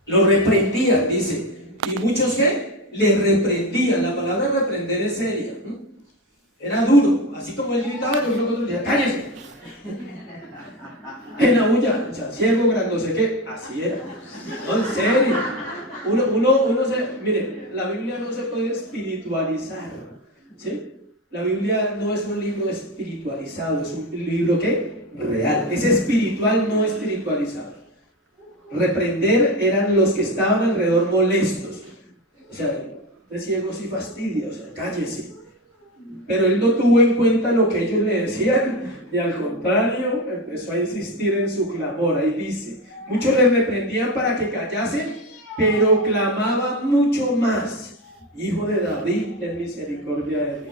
Lo reprendían, dice. ¿Y muchos qué? Le reprendían. La palabra reprender es seria. Era duro. Así como él gritaba, yo creo que otro decía: cállese. En la bulla, o sea, ciego, gran no sé qué. Así era. No, en serio. Mire, la Biblia no se puede espiritualizar, ¿sí? La Biblia no es un libro espiritualizado, es un libro ¿qué? Real. Es espiritual, no espiritualizado. Reprender eran los que estaban alrededor molestos. O sea, de ciego sí fastidia, o sea, cállese. Pero él no tuvo en cuenta lo que ellos le decían, y al contrario, empezó a insistir en su clamor. Ahí dice: muchos le reprendían para que callase, pero clamaba mucho más: Hijo de David, ten misericordia de mí.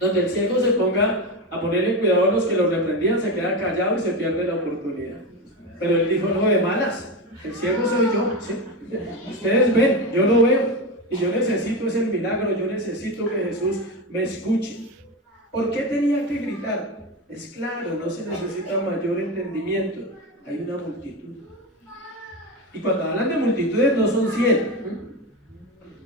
Donde el ciego se ponga a ponerle cuidado a los que lo reprendían, se queda callado y se pierde la oportunidad. Pero él dijo: no, de malas, el ciego soy yo, ¿sí? Ustedes ven, yo lo veo, Y yo necesito ese milagro, yo necesito que Jesús me escuche. ¿Por qué tenía que gritar? Es claro, no se necesita mayor entendimiento. Hay una multitud. Y cuando hablan de multitudes no son 100.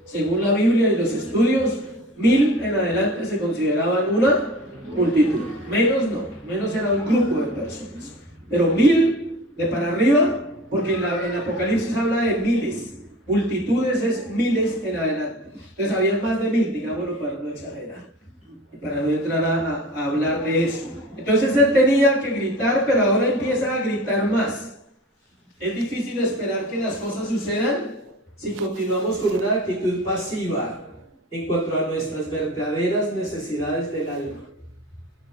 Según la Biblia y los estudios, 1000 en adelante se consideraban una multitud. Menos no, menos era un grupo de personas. Pero 1000 de para arriba, porque en Apocalipsis habla de miles. Multitudes es miles en adelante. Entonces había más de 1000, digámoslo para no exagerar. Y para no entrar a hablar de eso. Entonces él tenía que gritar, pero ahora empieza a gritar más. Es difícil esperar que las cosas sucedan si continuamos con una actitud pasiva en cuanto a nuestras verdaderas necesidades del alma.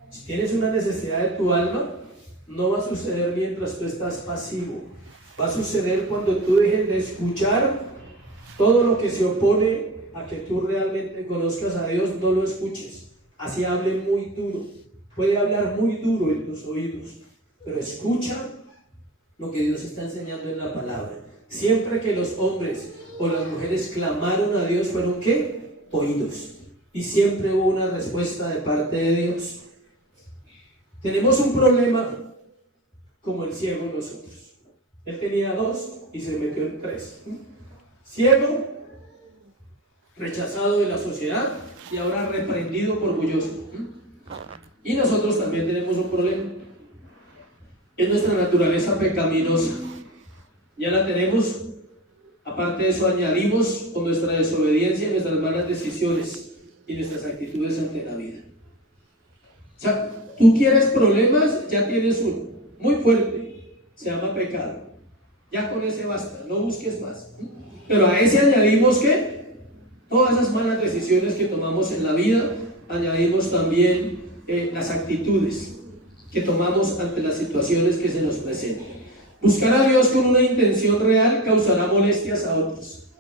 Si tienes una necesidad de tu alma, no va a suceder mientras tú estás pasivo. Va a suceder cuando tú dejes de escuchar todo lo que se opone a que tú realmente conozcas a Dios, no lo escuches. Así hable muy duro. Puede hablar muy duro en tus oídos, pero escucha lo que Dios está enseñando en la palabra. Siempre que los hombres o las mujeres clamaron a Dios, ¿fueron qué? Oídos. Y siempre hubo una respuesta de parte de Dios. Tenemos un problema como el ciego nosotros. Él tenía 2 y se metió en 3. Ciego, rechazado de la sociedad y ahora reprendido por orgulloso. Y nosotros también tenemos un problema. Es nuestra naturaleza pecaminosa. Ya la tenemos. Aparte de eso, añadimos con nuestra desobediencia, nuestras malas decisiones y nuestras actitudes ante la vida. O sea, tú quieres problemas, ya tienes uno muy fuerte, se llama pecado. Ya con ese basta, no busques más. Pero a ese añadimos ¿qué? Todas esas malas decisiones que tomamos en la vida, añadimos también las actitudes que tomamos ante las situaciones que se nos presentan. Buscar a Dios con una intención real causará molestias a otros.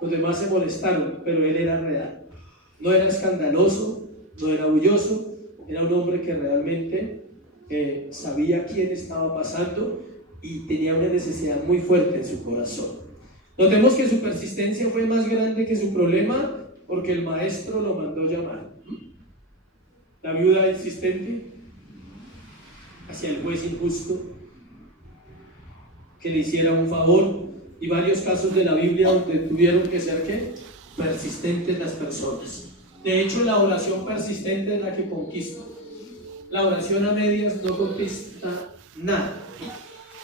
Los demás se molestaron, pero Él era real. No era escandaloso, no era orgulloso, era un hombre que realmente sabía quién estaba pasando y tenía una necesidad muy fuerte en su corazón. Notemos que su persistencia fue más grande que su problema porque el maestro lo mandó llamar. La viuda insistente hacia el juez injusto que le hiciera un favor, y varios casos de la Biblia donde tuvieron que ser ¿qué? Persistentes las personas. De hecho, la oración persistente es la que conquista. La oración a medias no conquista nada.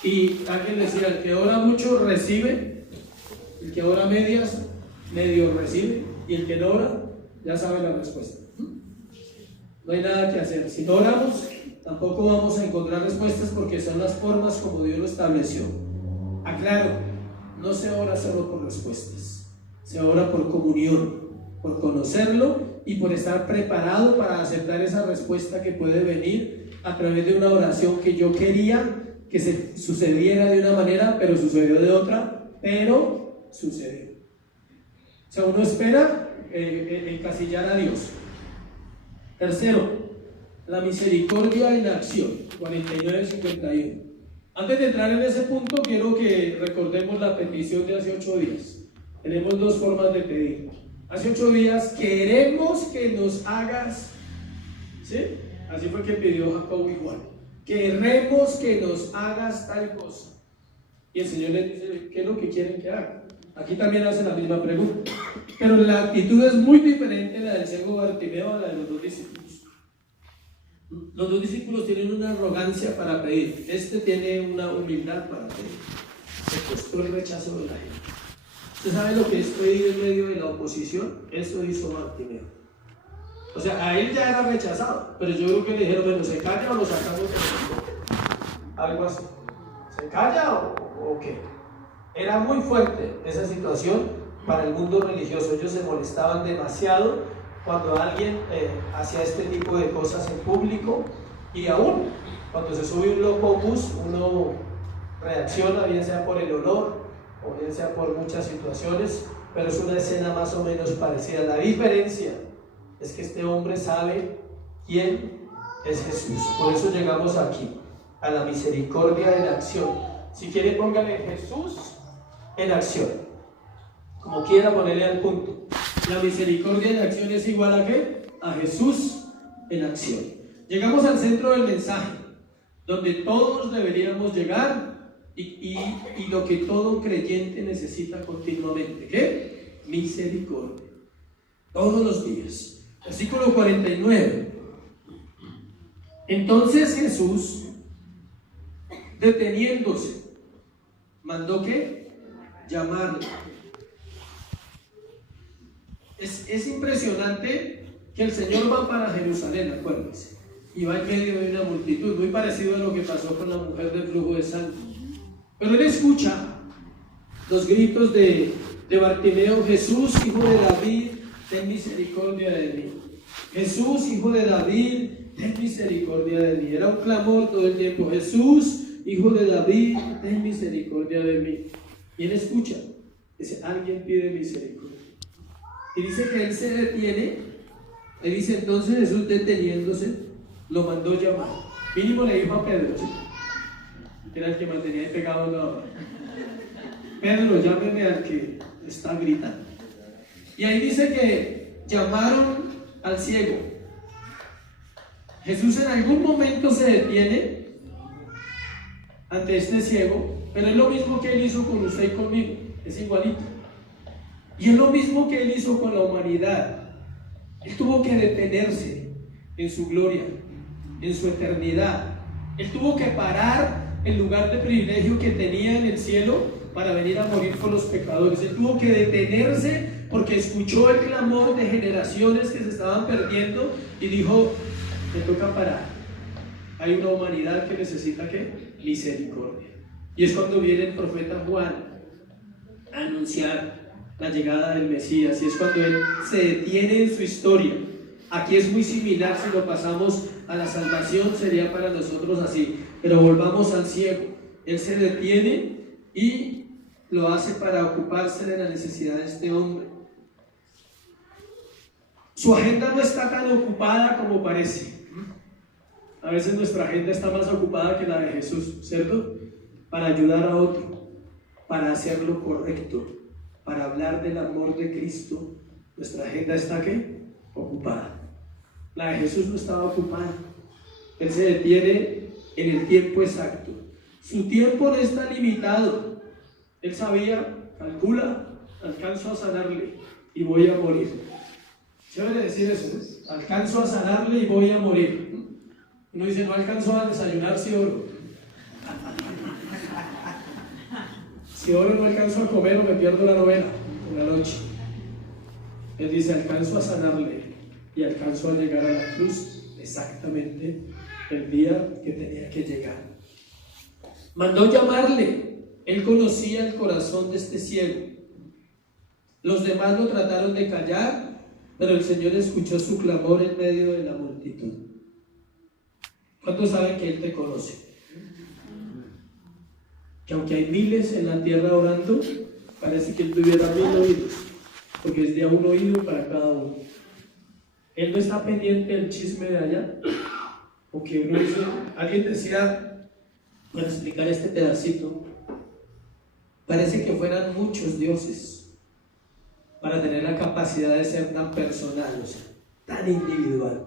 Y alguien decía, el que ora mucho recibe, el que ora a medias medio recibe, y el que no ora ya sabe la respuesta. No hay nada que hacer. Si no oramos, tampoco vamos a encontrar respuestas porque son las formas como Dios lo estableció. Aclaro, no se ora solo por respuestas, se ora por comunión, por conocerlo y por estar preparado para aceptar esa respuesta que puede venir a través de una oración que yo quería que se sucediera de una manera, pero sucedió de otra, pero sucedió. O sea, uno espera encasillar a Dios. Tercero, la misericordia en acción, 49-51. Antes de entrar en ese punto, quiero que recordemos la petición de hace 8 días. Tenemos 2 formas de pedir. Hace 8 días, queremos que nos hagas, ¿sí? Así fue que pidió Jacob igual. Queremos que nos hagas tal cosa. Y el Señor les dice, ¿qué es lo que quieren que haga? Aquí también hace la misma pregunta. Pero la actitud es muy diferente la del ciego Bartimeo a la de los 2 discípulos. Los 2 discípulos tienen una arrogancia para pedir. Este tiene una humildad para pedir. Se costó el rechazo de la gente. ¿Usted sabe lo que es pedir en medio de la oposición? Eso hizo Bartimeo. O sea, a él ya era rechazado, pero yo creo que le dijeron, bueno, ¿se calla o lo sacamos de esto? Algo así. ¿Se calla o qué? Era muy fuerte esa situación para el mundo religioso. Ellos se molestaban demasiado cuando alguien hacía este tipo de cosas en público, y aún cuando se sube un loco bus, uno reacciona, bien sea por el olor o bien sea por muchas situaciones, pero es una escena más o menos parecida. La diferencia es que este hombre sabe quién es Jesús. Por eso llegamos aquí, a la misericordia en acción. Si quiere, póngale Jesús en acción. como quiera ponerle al punto. La misericordia en acción es igual a ¿qué? A Jesús en acción. Llegamos al centro del mensaje, donde todos deberíamos llegar y lo que todo creyente necesita continuamente. ¿Qué? Misericordia. Todos los días. Versículo 49. Entonces Jesús, deteniéndose, mandó ¿qué? Llamarle. Es impresionante que el Señor va para Jerusalén, acuérdense, y va en medio de una multitud, muy parecido a lo que pasó con la mujer del flujo de sangre. Pero él escucha los gritos de Bartimeo: Jesús, hijo de David, ten misericordia de mí. Jesús, hijo de David, ten misericordia de mí. Era un clamor todo el tiempo: Jesús, hijo de David, ten misericordia de mí. Y él escucha, dice: alguien pide misericordia. Y dice que él se detiene. Él dice: entonces Jesús, deteniéndose, lo mandó llamar. Mínimo le dijo a Pedro, ¿sí? Que era el que mantenía ahí pegado en la hora: Pedro, llámeme al que está gritando. Y ahí dice que llamaron al ciego. Jesús en algún momento se detiene ante este ciego, pero es lo mismo que él hizo con usted y conmigo, es igualito. Y es lo mismo que él hizo con la humanidad. Él tuvo que detenerse en su gloria, en su eternidad. Él tuvo que parar el lugar de privilegio que tenía en el cielo para venir a morir por los pecadores. Él tuvo que detenerse porque escuchó el clamor de generaciones que se estaban perdiendo y dijo: me toca parar. Hay una humanidad que necesita ¿qué? Misericordia. Y es cuando viene el profeta Juan a anunciar la llegada del Mesías, y es cuando él se detiene en su historia. Aquí es muy similar, si lo pasamos a la salvación sería para nosotros así, pero volvamos al ciego. Él se detiene y lo hace para ocuparse de la necesidad de este hombre. Su agenda no está tan ocupada como parece. A veces nuestra agenda está más ocupada que la de Jesús, ¿cierto? Para ayudar a otro, para hacer lo correcto, para hablar del amor de Cristo. Nuestra agenda está ¿qué? Ocupada. La de Jesús no estaba ocupada. Él se detiene en el tiempo exacto. Su tiempo no está limitado. Él sabía, calcula, alcanzo a sanarle y voy a morir. Chévere decir eso, ¿no? Alcanzo a sanarle y voy a morir. Uno dice: no alcanzo a desayunar si oro. Si oro no alcanzo a comer o me pierdo la novena en la noche. Él dice: alcanzo a sanarle y alcanzo a llegar a la cruz exactamente el día que tenía que llegar. Mandó llamarle. Él conocía el corazón de este ciego. Los demás lo trataron de callar, pero el Señor escuchó su clamor en medio de la multitud. ¿Cuántos saben que Él te conoce? Que aunque hay miles en la tierra orando, parece que Él tuviera 1000 oídos, porque es de a un oído para cada uno. Él no está pendiente del chisme de allá, porque uno dice, alguien decía, para explicar este pedacito, parece que fueran muchos dioses para tener la capacidad de ser tan personal, o sea, tan individual,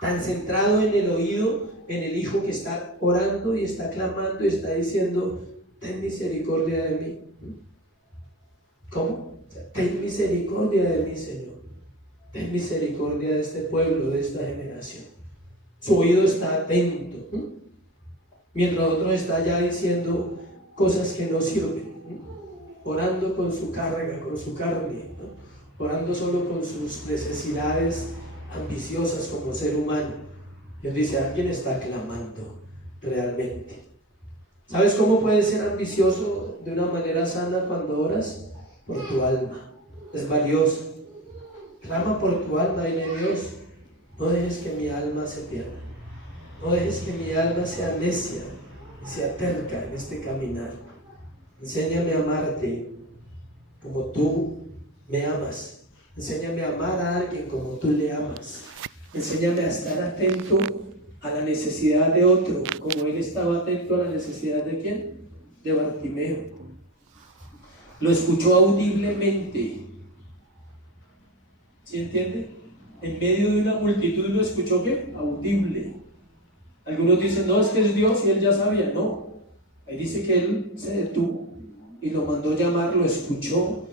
tan centrado en el oído, en el hijo que está orando y está clamando y está diciendo: ten misericordia de mí. ¿Cómo? O sea, ten misericordia de mí, Señor. Ten misericordia de este pueblo, de esta generación. Su oído está atento, mientras otro está ya diciendo cosas que no sirven, orando con su carga, con su carne, ¿no? Orando solo con sus necesidades ambiciosas como ser humano. Él dice: alguien está clamando realmente. ¿Sabes cómo puedes ser ambicioso de una manera sana cuando oras? Por tu alma. Es valioso. Clama por tu alma, dile: Dios, no dejes que mi alma se pierda. No dejes que mi alma sea necia y sea terca en este caminar. Enséñame a amarte como tú me amas. Enséñame a amar a alguien como tú le amas. Enséñame a estar atento a la necesidad de otro, como él estaba atento a la necesidad de ¿quién? De Bartimeo. Lo escuchó audiblemente. ¿Sí entiende? En medio de una multitud lo escuchó, ¿qué? Audible. Algunos dicen, no, es que es Dios y él ya sabía. No, ahí dice que él se detuvo y lo mandó llamar, lo escuchó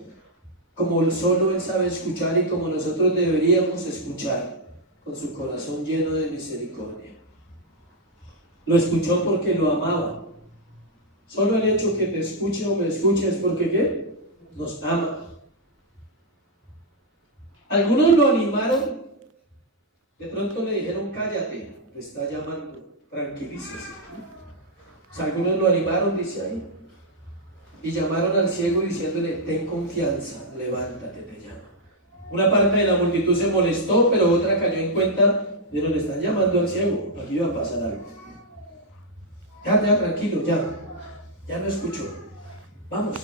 como solo él sabe escuchar y como nosotros deberíamos escuchar, con su corazón lleno de misericordia. Lo escuchó porque lo amaba. Solo el hecho que te escuche o me escuche es porque ¿qué? Nos ama. Algunos lo animaron, de pronto le dijeron, cállate, te está llamando, tranquilícese. O sea, algunos lo animaron, dice ahí, y llamaron al ciego diciéndole, ten confianza, levántate, te llama. Una parte de la multitud se molestó, pero otra cayó en cuenta de lo que están llamando al ciego, aquí va a pasar algo. Ya, tranquilo, ya lo escuchó, vamos.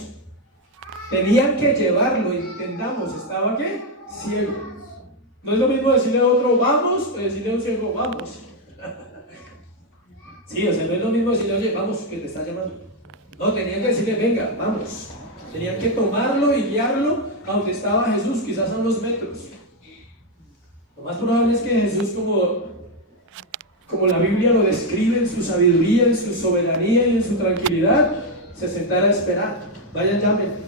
Tenían que llevarlo, entendamos, ¿estaba qué? Ciego. No es lo mismo decirle a otro vamos o decirle a un ciego vamos. Sí, o sea, no es lo mismo decirle, oye, vamos, que te está llamando. No, tenían que decirle, venga, vamos. Tenían que tomarlo y guiarlo a donde estaba Jesús, quizás a unos metros. Lo más probable es que Jesús, como la Biblia lo describe en su sabiduría, en su soberanía y en su tranquilidad, se sentara a esperar. Vayan, llamen.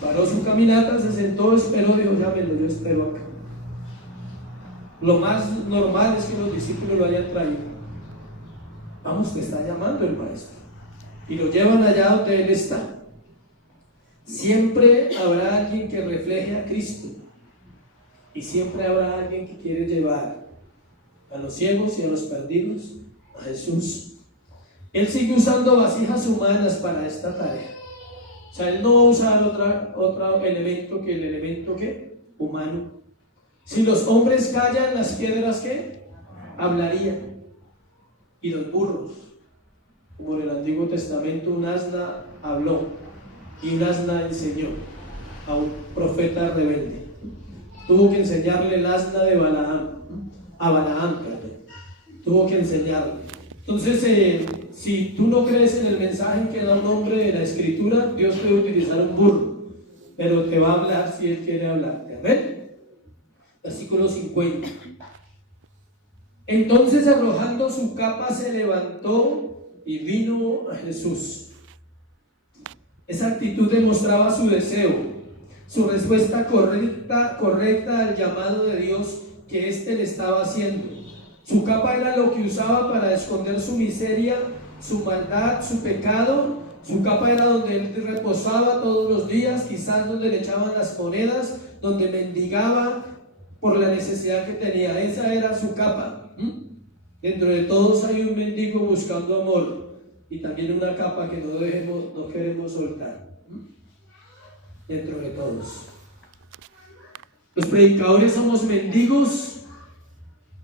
Paró su caminata, se sentó, esperó, dijo, llámenlo, yo espero acá. Lo más normal es que los discípulos lo hayan traído. Vamos, te está llamando el maestro. Y lo llevan allá donde él está. Siempre habrá alguien que refleje a Cristo. Y siempre habrá alguien que quiere llevar a los ciegos y a los perdidos a Jesús. Él sigue usando vasijas humanas para esta tarea. O sea, él no va a usar otro elemento que el elemento ¿qué? Humano. Si los hombres callan, las piedras ¿qué? Hablarían. Y los burros, como en el Antiguo Testamento, un asna habló y un asna enseñó a un profeta rebelde. Tuvo que enseñarle el asna de Balaam, a Balaam, tuvo que enseñarle. Entonces, si tú no crees en el mensaje que da un hombre de la Escritura, Dios puede utilizar un burro, pero te va a hablar si Él quiere hablarte. Amén. Versículo 50. Entonces, arrojando su capa, se levantó y vino a Jesús. Esa actitud demostraba su deseo, su respuesta correcta al llamado de Dios que éste le estaba haciendo. Su capa era lo que usaba para esconder su miseria, su maldad, su pecado. Su capa era donde él reposaba todos los días, quizás donde le echaban las monedas, donde mendigaba por la necesidad que tenía. Esa era su capa. Dentro de todos hay un mendigo buscando amor y también una capa que no queremos soltar. Dentro de todos. Los predicadores somos mendigos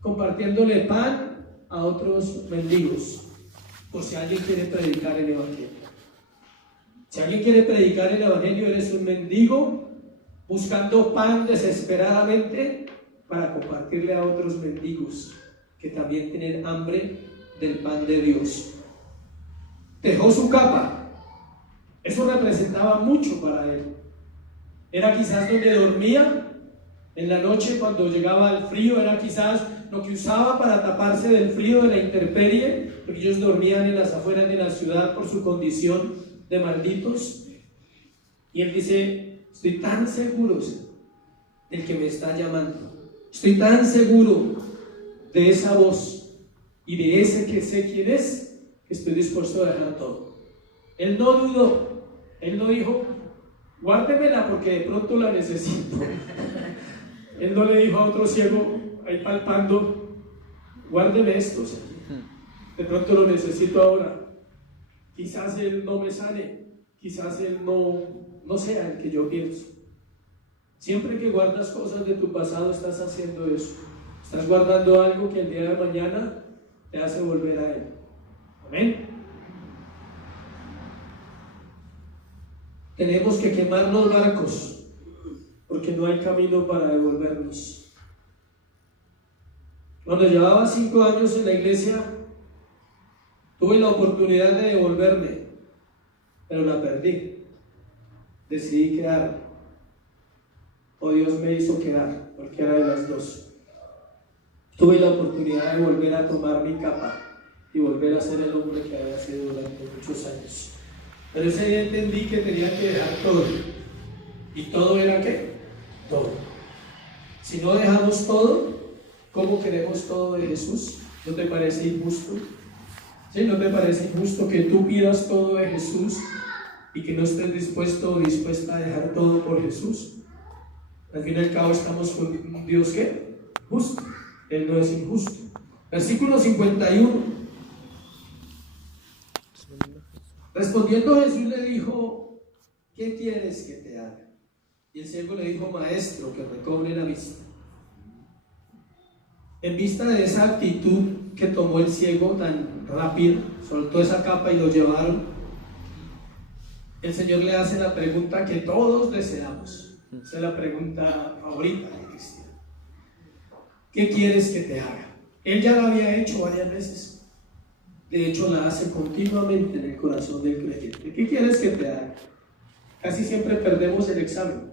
compartiéndole pan a otros mendigos, por si alguien quiere predicar el Evangelio. Si alguien quiere predicar el Evangelio, eres un mendigo buscando pan desesperadamente para compartirle a otros mendigos que también tienen hambre del pan de Dios. Dejó su capa. Eso representaba mucho para él. Era quizás donde dormía en la noche cuando llegaba el frío, era quizás lo que usaba para taparse del frío de la intemperie, porque ellos dormían en las afueras de la ciudad por su condición de malditos. Y él dice, estoy tan seguro del que me está llamando, estoy tan seguro de esa voz y de ese que sé quién es, que estoy dispuesto a dejar todo. Él no dudó, él no dijo, guárdemela porque de pronto la necesito. Él no le dijo a otro ciego ahí palpando, guárdeme esto, de pronto lo necesito ahora. Quizás él no me sane, quizás él no sea el que yo pienso. Siempre que guardas cosas de tu pasado estás haciendo eso. Estás guardando algo que el día de mañana te hace volver a él. Amén. Tenemos que quemar los barcos porque no hay camino para devolvernos. Cuando llevaba 5 años en la iglesia, tuve la oportunidad de devolverme, pero la perdí. decidí quedar, o Dios me hizo quedar, cualquiera de las dos. Tuve la oportunidad de volver a tomar mi capa y volver a ser el hombre que había sido durante muchos años. Pero ese día entendí que tenía que dejar todo. ¿Y todo era qué? Todo. Si no dejamos todo, ¿cómo queremos todo de Jesús? ¿No te parece injusto? ¿Sí? ¿No te parece injusto que tú pidas todo de Jesús y que no estés dispuesto o dispuesta a dejar todo por Jesús? Al fin y al cabo estamos con un Dios ¿qué? Justo. Él no es injusto. Versículo 51. Respondiendo Jesús le dijo: ¿qué quieres que te haga? Y el ciego le dijo: maestro, que recobre la vista. En vista de esa actitud que tomó el ciego tan rápido, soltó esa capa y lo llevaron, el Señor le hace la pregunta que todos deseamos. Esa es la pregunta favorita del cristiano. ¿Qué quieres que te haga? Él ya la había hecho varias veces. De hecho, la hace continuamente en el corazón del creyente. ¿Qué quieres que te haga? Casi siempre perdemos el examen.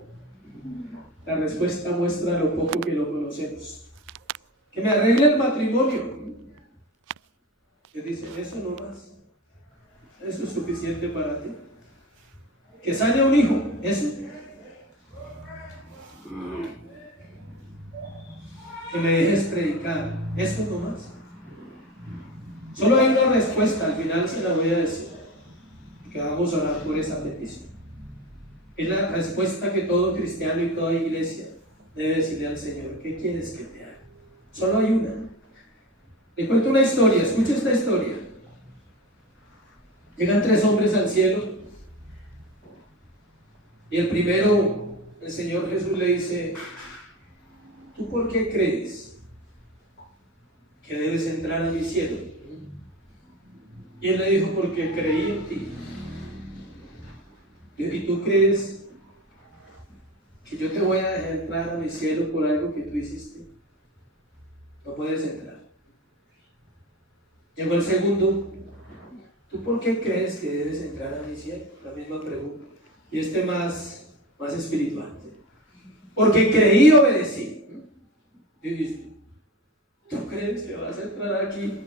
La respuesta muestra lo poco que lo conocemos. Que me arregle el matrimonio. Que dicen, eso no más. Eso es suficiente para ti. Que sane un hijo. Eso. Que me dejes predicar. Eso no más. Solo hay una respuesta, al final se la voy a decir, que vamos a orar por esa petición. Es la respuesta que todo cristiano y toda iglesia debe decirle al Señor: ¿qué quieres que te haga? Solo hay una. Le cuento una historia, escucha esta historia. Llegan 3 hombres al cielo y el primero, el Señor Jesús le dice: ¿tú por qué crees que debes entrar a mi cielo? Y él le dijo: porque creí en ti. ¿Y tú crees que yo te voy a dejar entrar a mi cielo por algo que tú hiciste? No puedes entrar. Llegó el segundo: ¿tú por qué crees que debes entrar a mi cielo? La misma pregunta. Y este más espiritual. Porque creí y obedecí. Y dice: ¿tú crees que vas a entrar aquí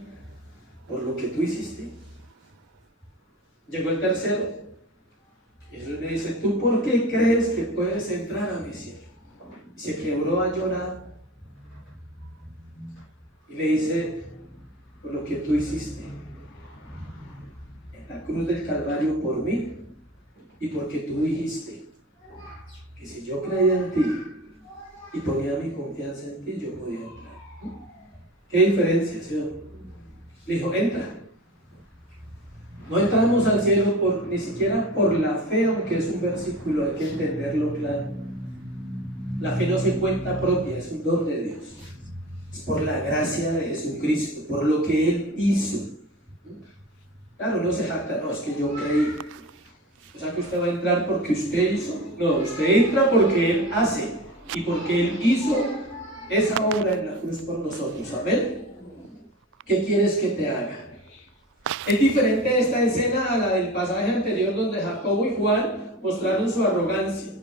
por lo que tú hiciste? Llegó el tercero. Jesús le dice: ¿tú por qué crees que puedes entrar a mi cielo? Y se quebró a llorar. Y le dice: por lo que tú hiciste en la cruz del Calvario por mí, y porque tú dijiste que si yo creía en ti y ponía mi confianza en ti, yo podía entrar. ¿Qué diferencia, Señor? Le dijo: entra. No entramos al cielo ni siquiera por la fe, aunque es un versículo, hay que entenderlo claro. La fe no se cuenta propia, es un don de Dios. Es por la gracia de Jesucristo, por lo que Él hizo. Claro, no se jacta, no, es que yo creí. O sea que usted va a entrar porque usted hizo. No, usted entra porque Él hace y porque Él hizo esa obra en la cruz por nosotros. Amén. ¿Qué quieres que te haga? Es diferente esta escena a la del pasaje anterior, donde Jacobo y Juan mostraron su arrogancia.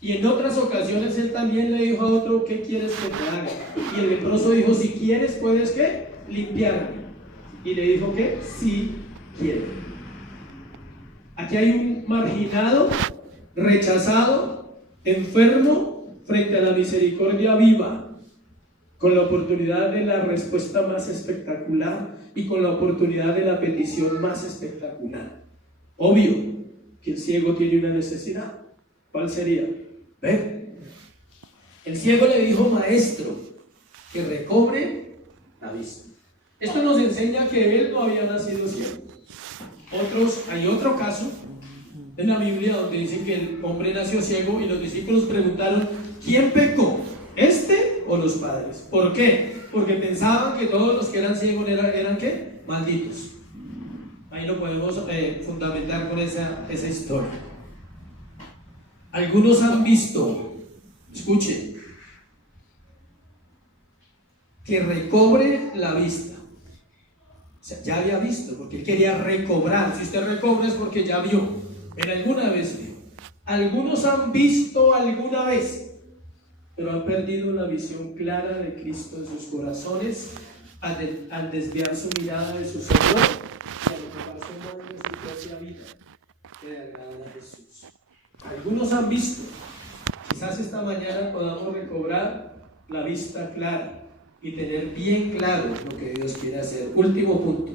Y en otras ocasiones él también le dijo a otro: ¿qué quieres que te haga? Y el leproso dijo: si quieres, puedes ¿qué? Limpiarme. Y le dijo que sí quiere. Aquí hay un marginado, rechazado, enfermo, frente a la misericordia viva, con la oportunidad de la respuesta más espectacular y con la oportunidad de la petición más espectacular. Obvio que el ciego tiene una necesidad. ¿Cuál sería? Ver. El ciego le dijo: maestro, que recobre la vista. Esto nos enseña que él no había nacido ciego. Hay otro caso en la Biblia donde dicen que el hombre nació ciego y los discípulos preguntaron: ¿quién pecó? ¿Este o los padres? ¿Por qué? Porque pensaban que todos los que eran ciegos eran ¿qué? Malditos. Ahí lo podemos fundamentar con esa historia. Algunos han visto, escuchen, que recobre la vista. O sea, ya había visto, porque él quería recobrar. Si usted recobra es porque ya vio, en alguna vez vio. Algunos han visto alguna vez, pero han perdido la visión clara de Cristo en sus corazones al desviar su mirada de su Señor y al ocuparse más de su propia vida que de agradar a Jesús. Algunos han visto, quizás esta mañana podamos recobrar la vista clara y tener bien claro lo que Dios quiere hacer. Último punto.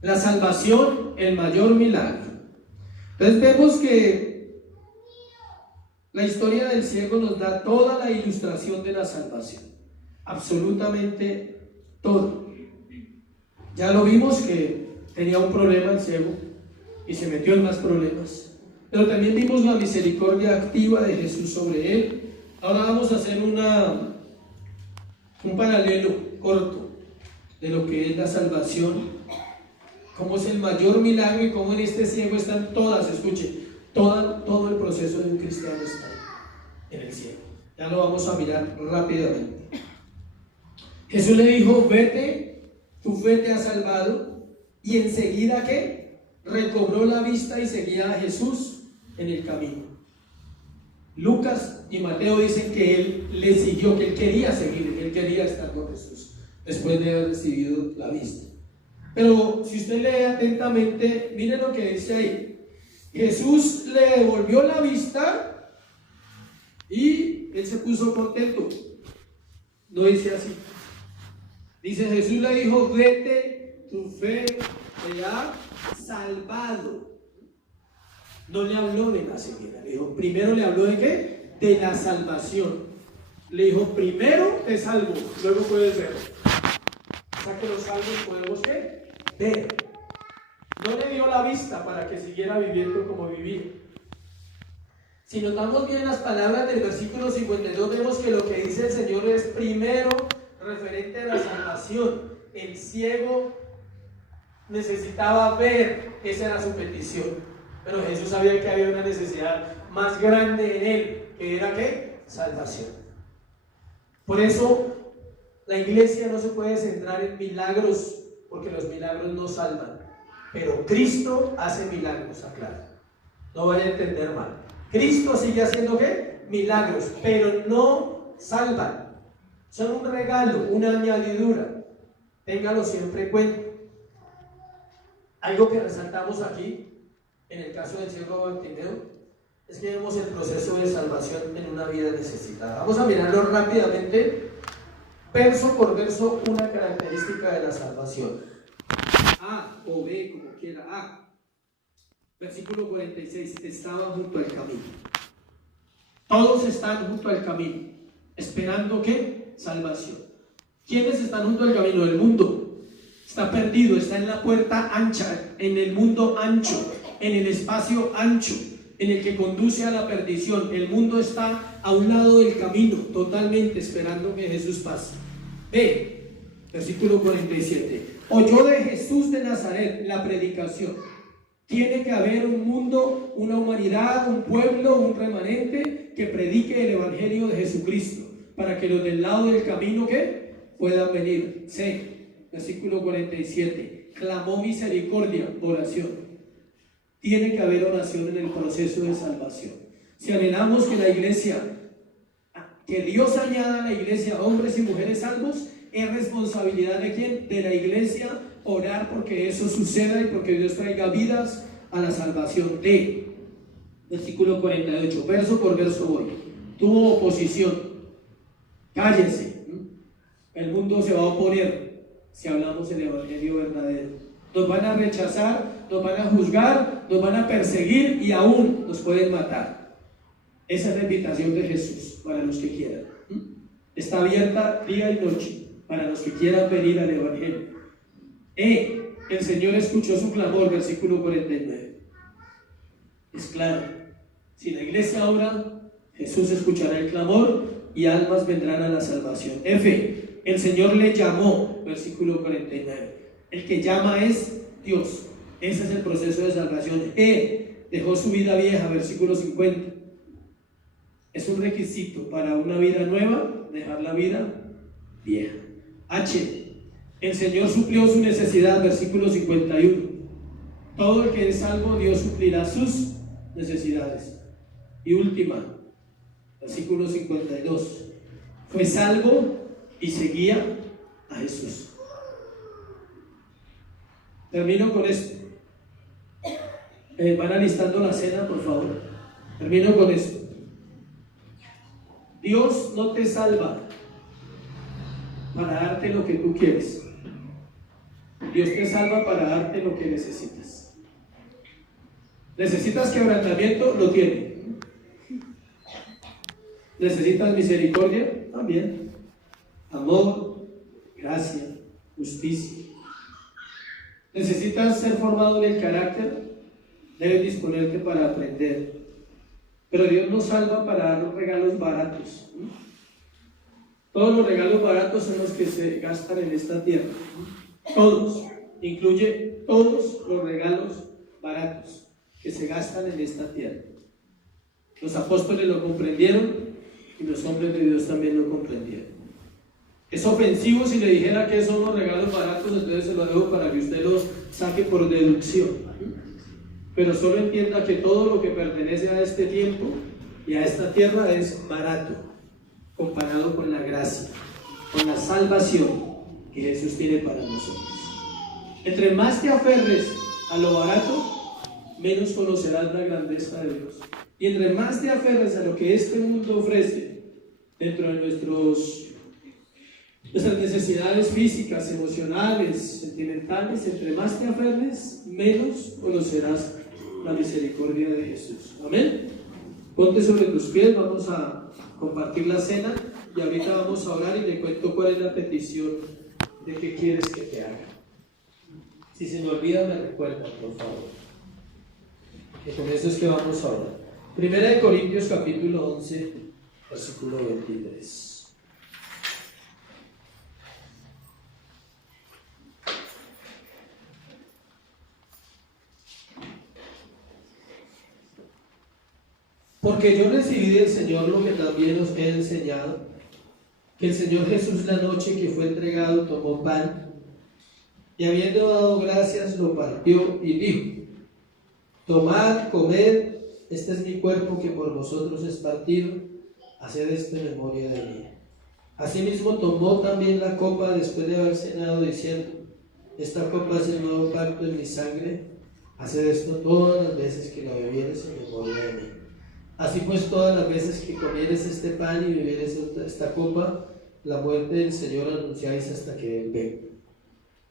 La salvación, el mayor milagro. Entonces vemos que la historia del ciego nos da toda la ilustración de la salvación, absolutamente todo. Ya lo vimos que tenía un problema el ciego y se metió en más problemas, pero también vimos la misericordia activa de Jesús sobre él. Ahora vamos a hacer un paralelo corto de lo que es la salvación, cómo es el mayor milagro y cómo en este ciego están todas, escuche, todo el proceso de un cristiano está en el ciego. Ya lo vamos a mirar rápidamente. Jesús le dijo: vete, tu fe te ha salvado, y enseguida que recobró la vista y seguía a Jesús en el camino. Lucas y Mateo dicen que él le siguió, que él quería seguir, que él quería estar con Jesús después de haber recibido la vista. Pero si usted lee atentamente, mire lo que dice ahí. Jesús le devolvió la vista y él se puso contento. No dice así. Dice: Jesús le dijo: vete, tu fe te ha salvado. No le habló de la ceguera, le dijo, primero le habló de ¿qué? De la salvación. Le dijo: primero te salvo, luego puedes ver. O sea que los salvos podemos ¿qué? Ver. No le dio la vista para que siguiera viviendo como vivía. Si notamos bien las palabras del versículo 52, vemos que lo que dice el Señor es primero referente a la salvación. El ciego necesitaba ver, esa era su petición, pero Jesús sabía que había una necesidad más grande en él, que era ¿qué? Salvación. Por eso la iglesia no se puede centrar en milagros, porque los milagros no salvan, pero Cristo hace milagros, aclaro, no vaya a entender mal. Cristo sigue haciendo ¿qué? Milagros, pero no salvan, son un regalo, una añadidura, téngalo siempre en cuenta. Algo que resaltamos aquí, en el caso del ciego Bartimeo, es que vemos el proceso de salvación en una vida necesitada. Vamos a mirarlo rápidamente, verso por verso, una característica de la salvación. A o B, como quiera. A, versículo 46, estaba junto al camino. Todos están junto al camino, esperando ¿qué? Salvación. ¿Quiénes están junto al camino? El mundo está perdido, está en la puerta ancha, en el mundo ancho, en el espacio ancho, en el que conduce a la perdición. El mundo está a un lado del camino, totalmente esperando que Jesús pase. B, versículo 47. Oyó de Jesús de Nazaret la predicación. Tiene que haber un mundo, una humanidad, un pueblo, un remanente que predique el evangelio de Jesucristo, para que los del lado del camino ¿qué? Puedan venir. C, versículo 47. Clamó misericordia, oración. Tiene que haber oración en el proceso de salvación. Si anhelamos que la iglesia, que Dios añada a la iglesia hombres y mujeres salvos, es responsabilidad de ¿quién? De la iglesia orar porque eso suceda y porque Dios traiga vidas a la salvación. D, versículo 48, verso por verso voy. Tuvo oposición. Cállese. El mundo se va a oponer si hablamos el evangelio verdadero. Nos van a rechazar, nos van a juzgar, nos van a perseguir y aún nos pueden matar. Esa es la invitación de Jesús para los que quieran. Está abierta día y noche para los que quieran venir al evangelio. El Señor escuchó su clamor, versículo 49. Es claro, si la iglesia ora, Jesús escuchará el clamor y almas vendrán a la salvación. F, el Señor le llamó, versículo 49. El que llama es Dios. Ese es el proceso de salvación. Dejó su vida vieja, versículo 50. Es un requisito para una vida nueva, dejar la vida vieja. H, el Señor suplió su necesidad, versículo 51. Todo el que es salvo, Dios suplirá sus necesidades. Y última, versículo 52. Fue salvo y seguía a Jesús. Termino con esto. Van alistando la cena, por favor. Termino con esto. Dios no te salva para darte lo que tú quieres. Dios te salva para darte lo que necesitas. ¿Necesitas quebrantamiento? Lo tiene. ¿Necesitas misericordia? También. Amor, gracia, justicia. ¿Necesitas ser formado en el carácter? Debes disponerte para aprender. Pero Dios nos salva para dar los regalos baratos. Todos los regalos baratos son los que se gastan en esta tierra. Todos. Incluye todos los regalos baratos que se gastan en esta tierra. Los apóstoles lo comprendieron y los hombres de Dios también lo comprendieron. Es ofensivo si le dijera que son los regalos baratos, entonces se lo dejo para que usted los saque por deducción. Pero solo entienda que todo lo que pertenece a este tiempo y a esta tierra es barato comparado con la gracia, con la salvación que Jesús tiene para nosotros. Entre más te aferres a lo barato, menos conocerás la grandeza de Dios. Y entre más te aferres a lo que este mundo ofrece dentro de nuestras necesidades físicas, emocionales, sentimentales, entre más te aferres, menos conocerás la misericordia de Jesús. Amén. Ponte sobre tus pies, vamos a compartir la cena y ahorita vamos a orar y le cuento cuál es la petición de qué quieres que te haga. Si se me olvida, me recuerda, por favor. Que con eso es que vamos a orar. Primera de Corintios capítulo 11, versículo 23. Porque yo recibí del Señor lo que también os he enseñado, que el Señor Jesús la noche que fue entregado tomó pan, y habiendo dado gracias lo partió y dijo: tomad, comed, este es mi cuerpo que por vosotros es partido, haced esto en memoria de mí. Asimismo tomó también la copa después de haber cenado, diciendo: esta copa es el nuevo pacto en mi sangre, haced esto todas las veces que la bebieres en memoria de mí. Así pues, todas las veces que comieres este pan y bebieres esta copa, la muerte del Señor anunciáis hasta que Él venga.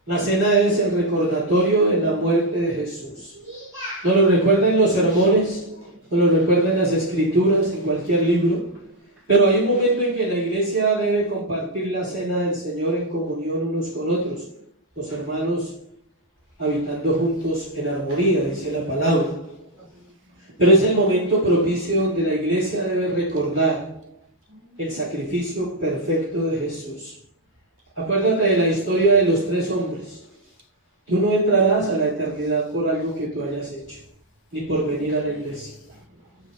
La cena es el recordatorio de la muerte de Jesús. Nos lo recuerda en los sermones, nos lo recuerda en las escrituras, en cualquier libro. Pero hay un momento en que la iglesia debe compartir la cena del Señor en comunión unos con otros, los hermanos habitando juntos en armonía, dice la palabra. Pero es el momento propicio donde la iglesia debe recordar el sacrificio perfecto de Jesús. Acuérdate de la historia de los 3 hombres. Tú no entrarás a la eternidad por algo que tú hayas hecho, ni por venir a la iglesia.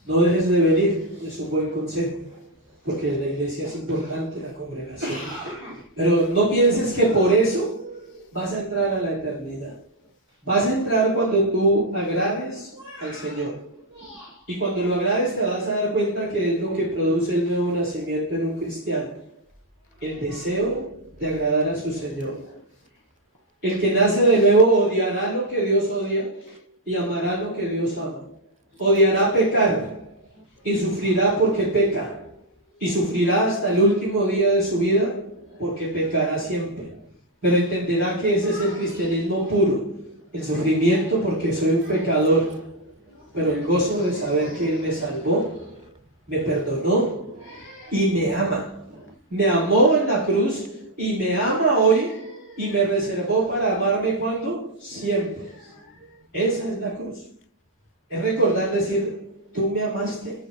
No dejes de venir, es un buen consejo, porque en la iglesia es importante la congregación. Pero no pienses que por eso vas a entrar a la eternidad. Vas a entrar cuando tú agrades al Señor. Y cuando lo agrades te vas a dar cuenta que es lo que produce el nuevo nacimiento en un cristiano: el deseo de agradar a su Señor. El que nace de nuevo odiará lo que Dios odia y amará lo que Dios ama. Odiará pecar y sufrirá porque peca, y sufrirá hasta el último día de su vida porque pecará siempre. Pero entenderá que ese es el cristianismo puro, el sufrimiento porque soy un pecador, pero el gozo de saber que Él me salvó, me perdonó y me ama. Me amó en la cruz y me ama hoy y me reservó para amarme ¿cuándo? Siempre. Esa es la cruz. Es recordar, decir: tú me amaste,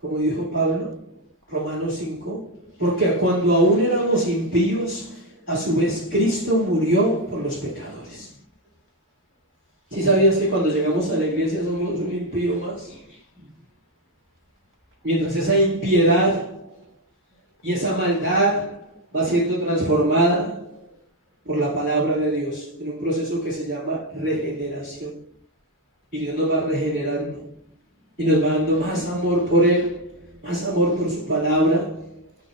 como dijo Pablo, Romanos 5, porque cuando aún éramos impíos, a su vez Cristo murió por los pecadores. ¿Sí sabías que cuando llegamos a la iglesia somos un impío más? Mientras esa impiedad y esa maldad va siendo transformada por la palabra de Dios en un proceso que se llama regeneración. y Dios nos va regenerando y nos va dando más amor por Él, más amor por su palabra,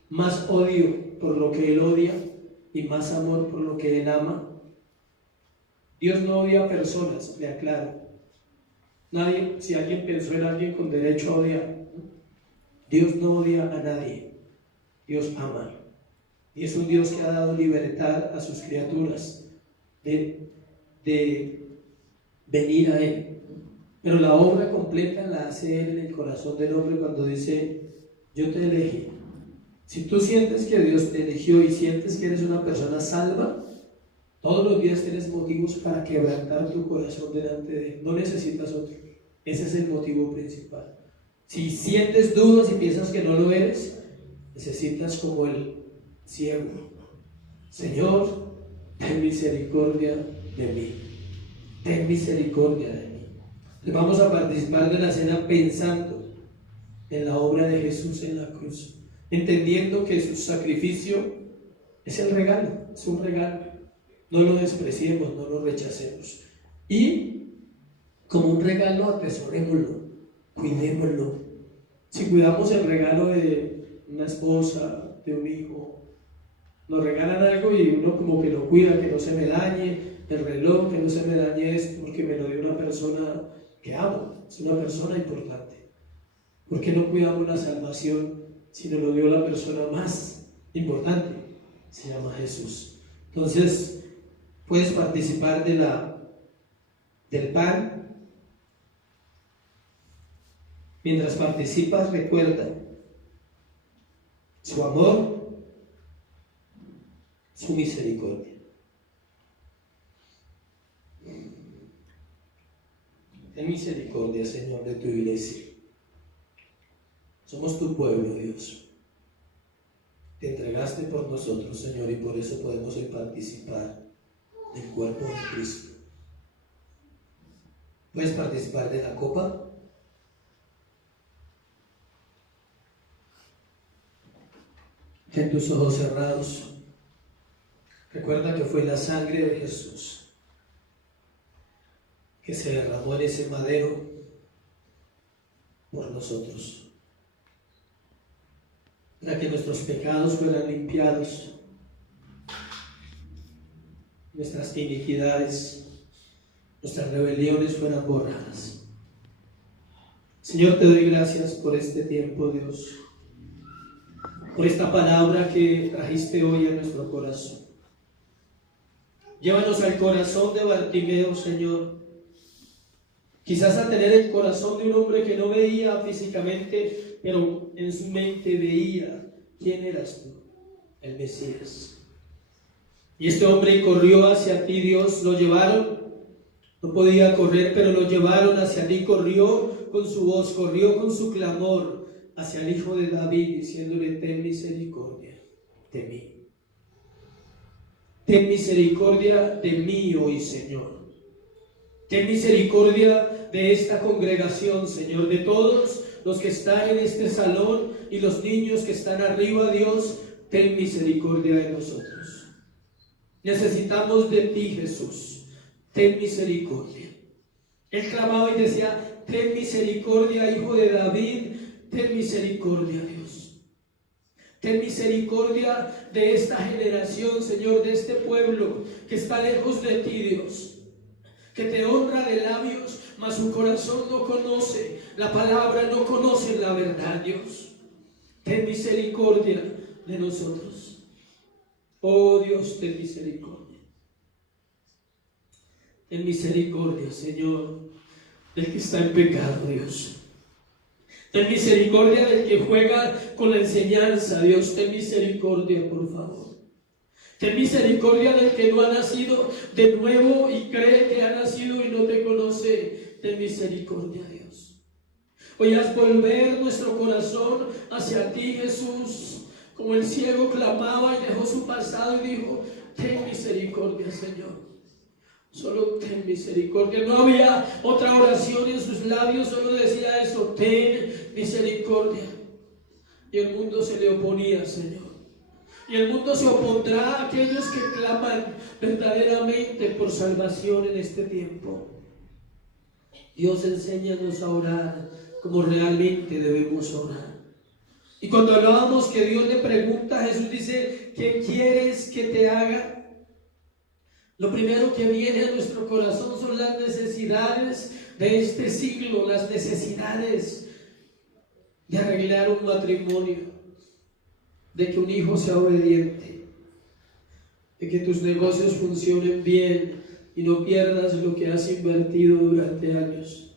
más odio por lo que Él odia y más amor por lo que Él ama. Dios no odia a personas, le aclaro. Nadie, si alguien pensó en alguien con derecho a odiar, Dios no odia a nadie, Dios ama. Y es un Dios que ha dado libertad a sus criaturas de venir a Él. Pero la obra completa la hace Él en el corazón del hombre cuando dice: yo te elegí. Si tú sientes que Dios te eligió y sientes que eres una persona salva, todos los días tienes motivos para quebrantar tu corazón delante de Él. No necesitas otro. Ese es el motivo principal. Si sientes dudas y piensas que no lo eres, necesitas como el ciego: Señor, ten misericordia de mí. Ten misericordia de mí. Vamos a participar de la cena pensando en la obra de Jesús en la cruz, entendiendo que su sacrificio es el regalo, es un regalo. No lo despreciemos, no lo rechacemos. Y como un regalo, atesorémoslo, cuidémoslo. Si cuidamos el regalo de una esposa, de un hijo, nos regalan algo y uno como que lo cuida, que no se me dañe el reloj, que no se me dañe esto, porque me lo dio una persona que amo, es una persona importante. ¿Por qué no cuidamos la salvación si nos lo dio la persona más importante? Se llama Jesús. Entonces, puedes participar del pan. Mientras participas, recuerda su amor, su misericordia. Ten misericordia, Señor, de tu iglesia. Somos tu pueblo, Dios. Te entregaste por nosotros, Señor, y por eso podemos hoy participar del cuerpo de Cristo. ¿Puedes participar de la copa? Ten tus ojos cerrados. Recuerda que fue la sangre de Jesús que se derramó en ese madero por nosotros, para que nuestros pecados fueran limpiados, nuestras iniquidades, nuestras rebeliones fueran borradas. Señor, te doy gracias por este tiempo, Dios, por esta palabra que trajiste hoy a nuestro corazón. Llévanos al corazón de Bartimeo, Señor. Quizás a tener el corazón de un hombre que no veía físicamente, pero en su mente veía quién eras tú, el Mesías. Y este hombre corrió hacia ti, Dios, lo llevaron. No podía correr, pero lo llevaron hacia ti. Corrió con su voz, corrió con su clamor hacia el Hijo de David, diciéndole: ten misericordia de mí. Ten misericordia de mí hoy, Señor. Ten misericordia de esta congregación, Señor, de todos los que están en este salón y los niños que están arriba, Dios. Ten misericordia de nosotros. Necesitamos de ti, Jesús. Ten misericordia. Él clamaba y decía: ten misericordia, Hijo de David. Ten misericordia, Dios. Ten misericordia de esta generación, Señor, de este pueblo que está lejos de ti, Dios, que te honra de labios, mas su corazón no conoce la palabra, no conoce la verdad, Dios. Ten misericordia de nosotros. Oh Dios, ten misericordia. Ten misericordia, Señor, del que está en pecado, Dios. Ten misericordia del que juega con la enseñanza, Dios. Ten misericordia, por favor. Ten misericordia del que no ha nacido de nuevo y cree que ha nacido y no te conoce. Ten misericordia, Dios. Hoy haz volver nuestro corazón hacia ti, Jesús, como el ciego clamaba y dejó su pasado y dijo: ten misericordia, Señor. Solo ten misericordia. No había otra oración en sus labios, solo decía eso: ten misericordia. Y el mundo se le oponía, Señor. Y el mundo se opondrá a aquellos que claman verdaderamente por salvación en este tiempo. Dios, enséñanos a orar como realmente debemos orar. Y cuando hablábamos que Dios le pregunta, Jesús dice: ¿qué quieres que te haga? Lo primero que viene a nuestro corazón son las necesidades de este siglo, las necesidades de arreglar un matrimonio, de que un hijo sea obediente, de que tus negocios funcionen bien y no pierdas lo que has invertido durante años.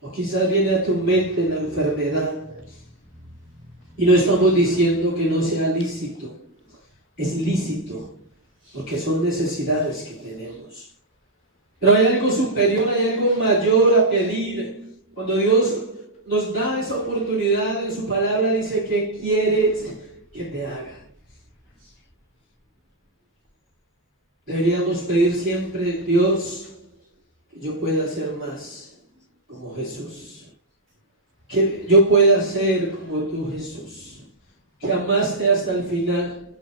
O quizás viene a tu mente la enfermedad. Y no estamos diciendo que no sea lícito, es lícito, porque son necesidades que tenemos. Pero hay algo superior, hay algo mayor a pedir. Cuando Dios nos da esa oportunidad en su palabra, dice: ¿qué quieres que te haga? Deberíamos pedir siempre: Dios, que yo pueda ser más como Jesús, que yo pueda ser como tú, Jesús, que amaste hasta el final,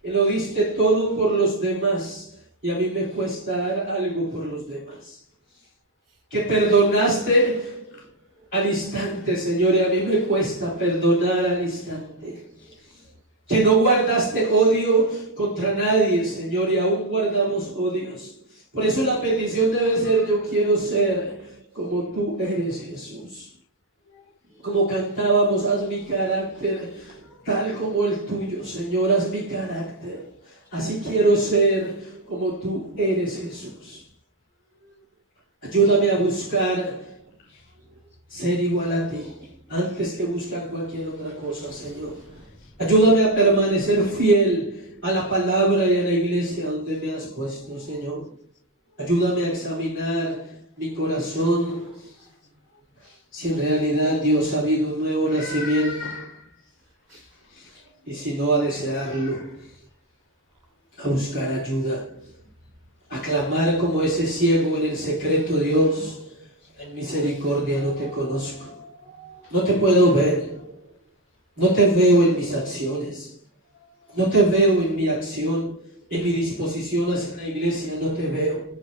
que lo diste todo por los demás, y a mí me cuesta dar algo por los demás, que perdonaste al instante, Señor, y a mí me cuesta perdonar al instante, que no guardaste odio contra nadie, Señor, y aún guardamos odios. Por eso la petición debe ser: yo quiero ser como tú eres, Jesús. Como cantábamos: haz mi carácter tal como el tuyo, Señor, haz mi carácter. Así quiero ser como tú eres, Jesús. Ayúdame a buscar ser igual a ti antes que buscar cualquier otra cosa, Señor. Ayúdame a permanecer fiel a la palabra y a la iglesia donde me has puesto, Señor. Ayúdame a examinar mi corazón, si en realidad, Dios, ha habido un nuevo nacimiento, y si no, a desearlo, a buscar ayuda, a clamar como ese ciego en el secreto: Dios, en misericordia no te conozco, no te puedo ver, no te veo en mis acciones, no te veo en mi acción, en mi disposición hacia la iglesia, no te veo.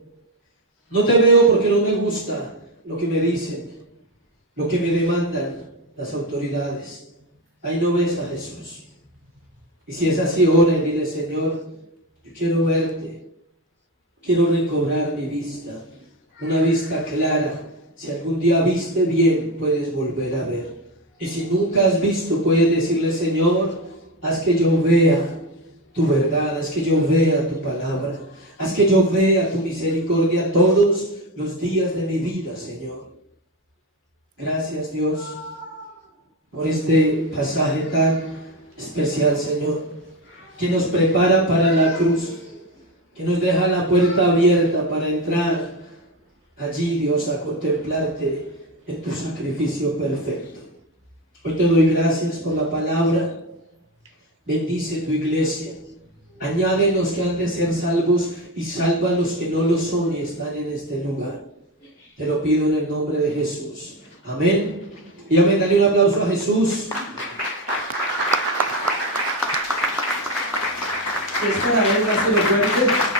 No te veo porque no me gusta lo que me dicen, lo que me demandan las autoridades. Ahí no ves a Jesús. Y si es así, ora y dile: Señor, yo quiero verte, quiero recobrar mi vista, una vista clara. Si algún día viste bien, puedes volver a ver. Y si nunca has visto, puedes decirle: Señor, haz que yo vea tu verdad, haz que yo vea tu palabra, haz que yo vea tu misericordia todos los días de mi vida, Señor. Gracias, Dios, por este pasaje tan especial, Señor, que nos prepara para la cruz, que nos deja la puerta abierta para entrar allí, Dios, a contemplarte en tu sacrificio perfecto. Hoy te doy gracias por la palabra. Bendice tu iglesia, añade los que han de ser salvos y salva a los que no lo son y están en este lugar. Te lo pido en el nombre de Jesús. Amén. Y amén. Dale un aplauso a Jesús. Espera, dáselo fuerte.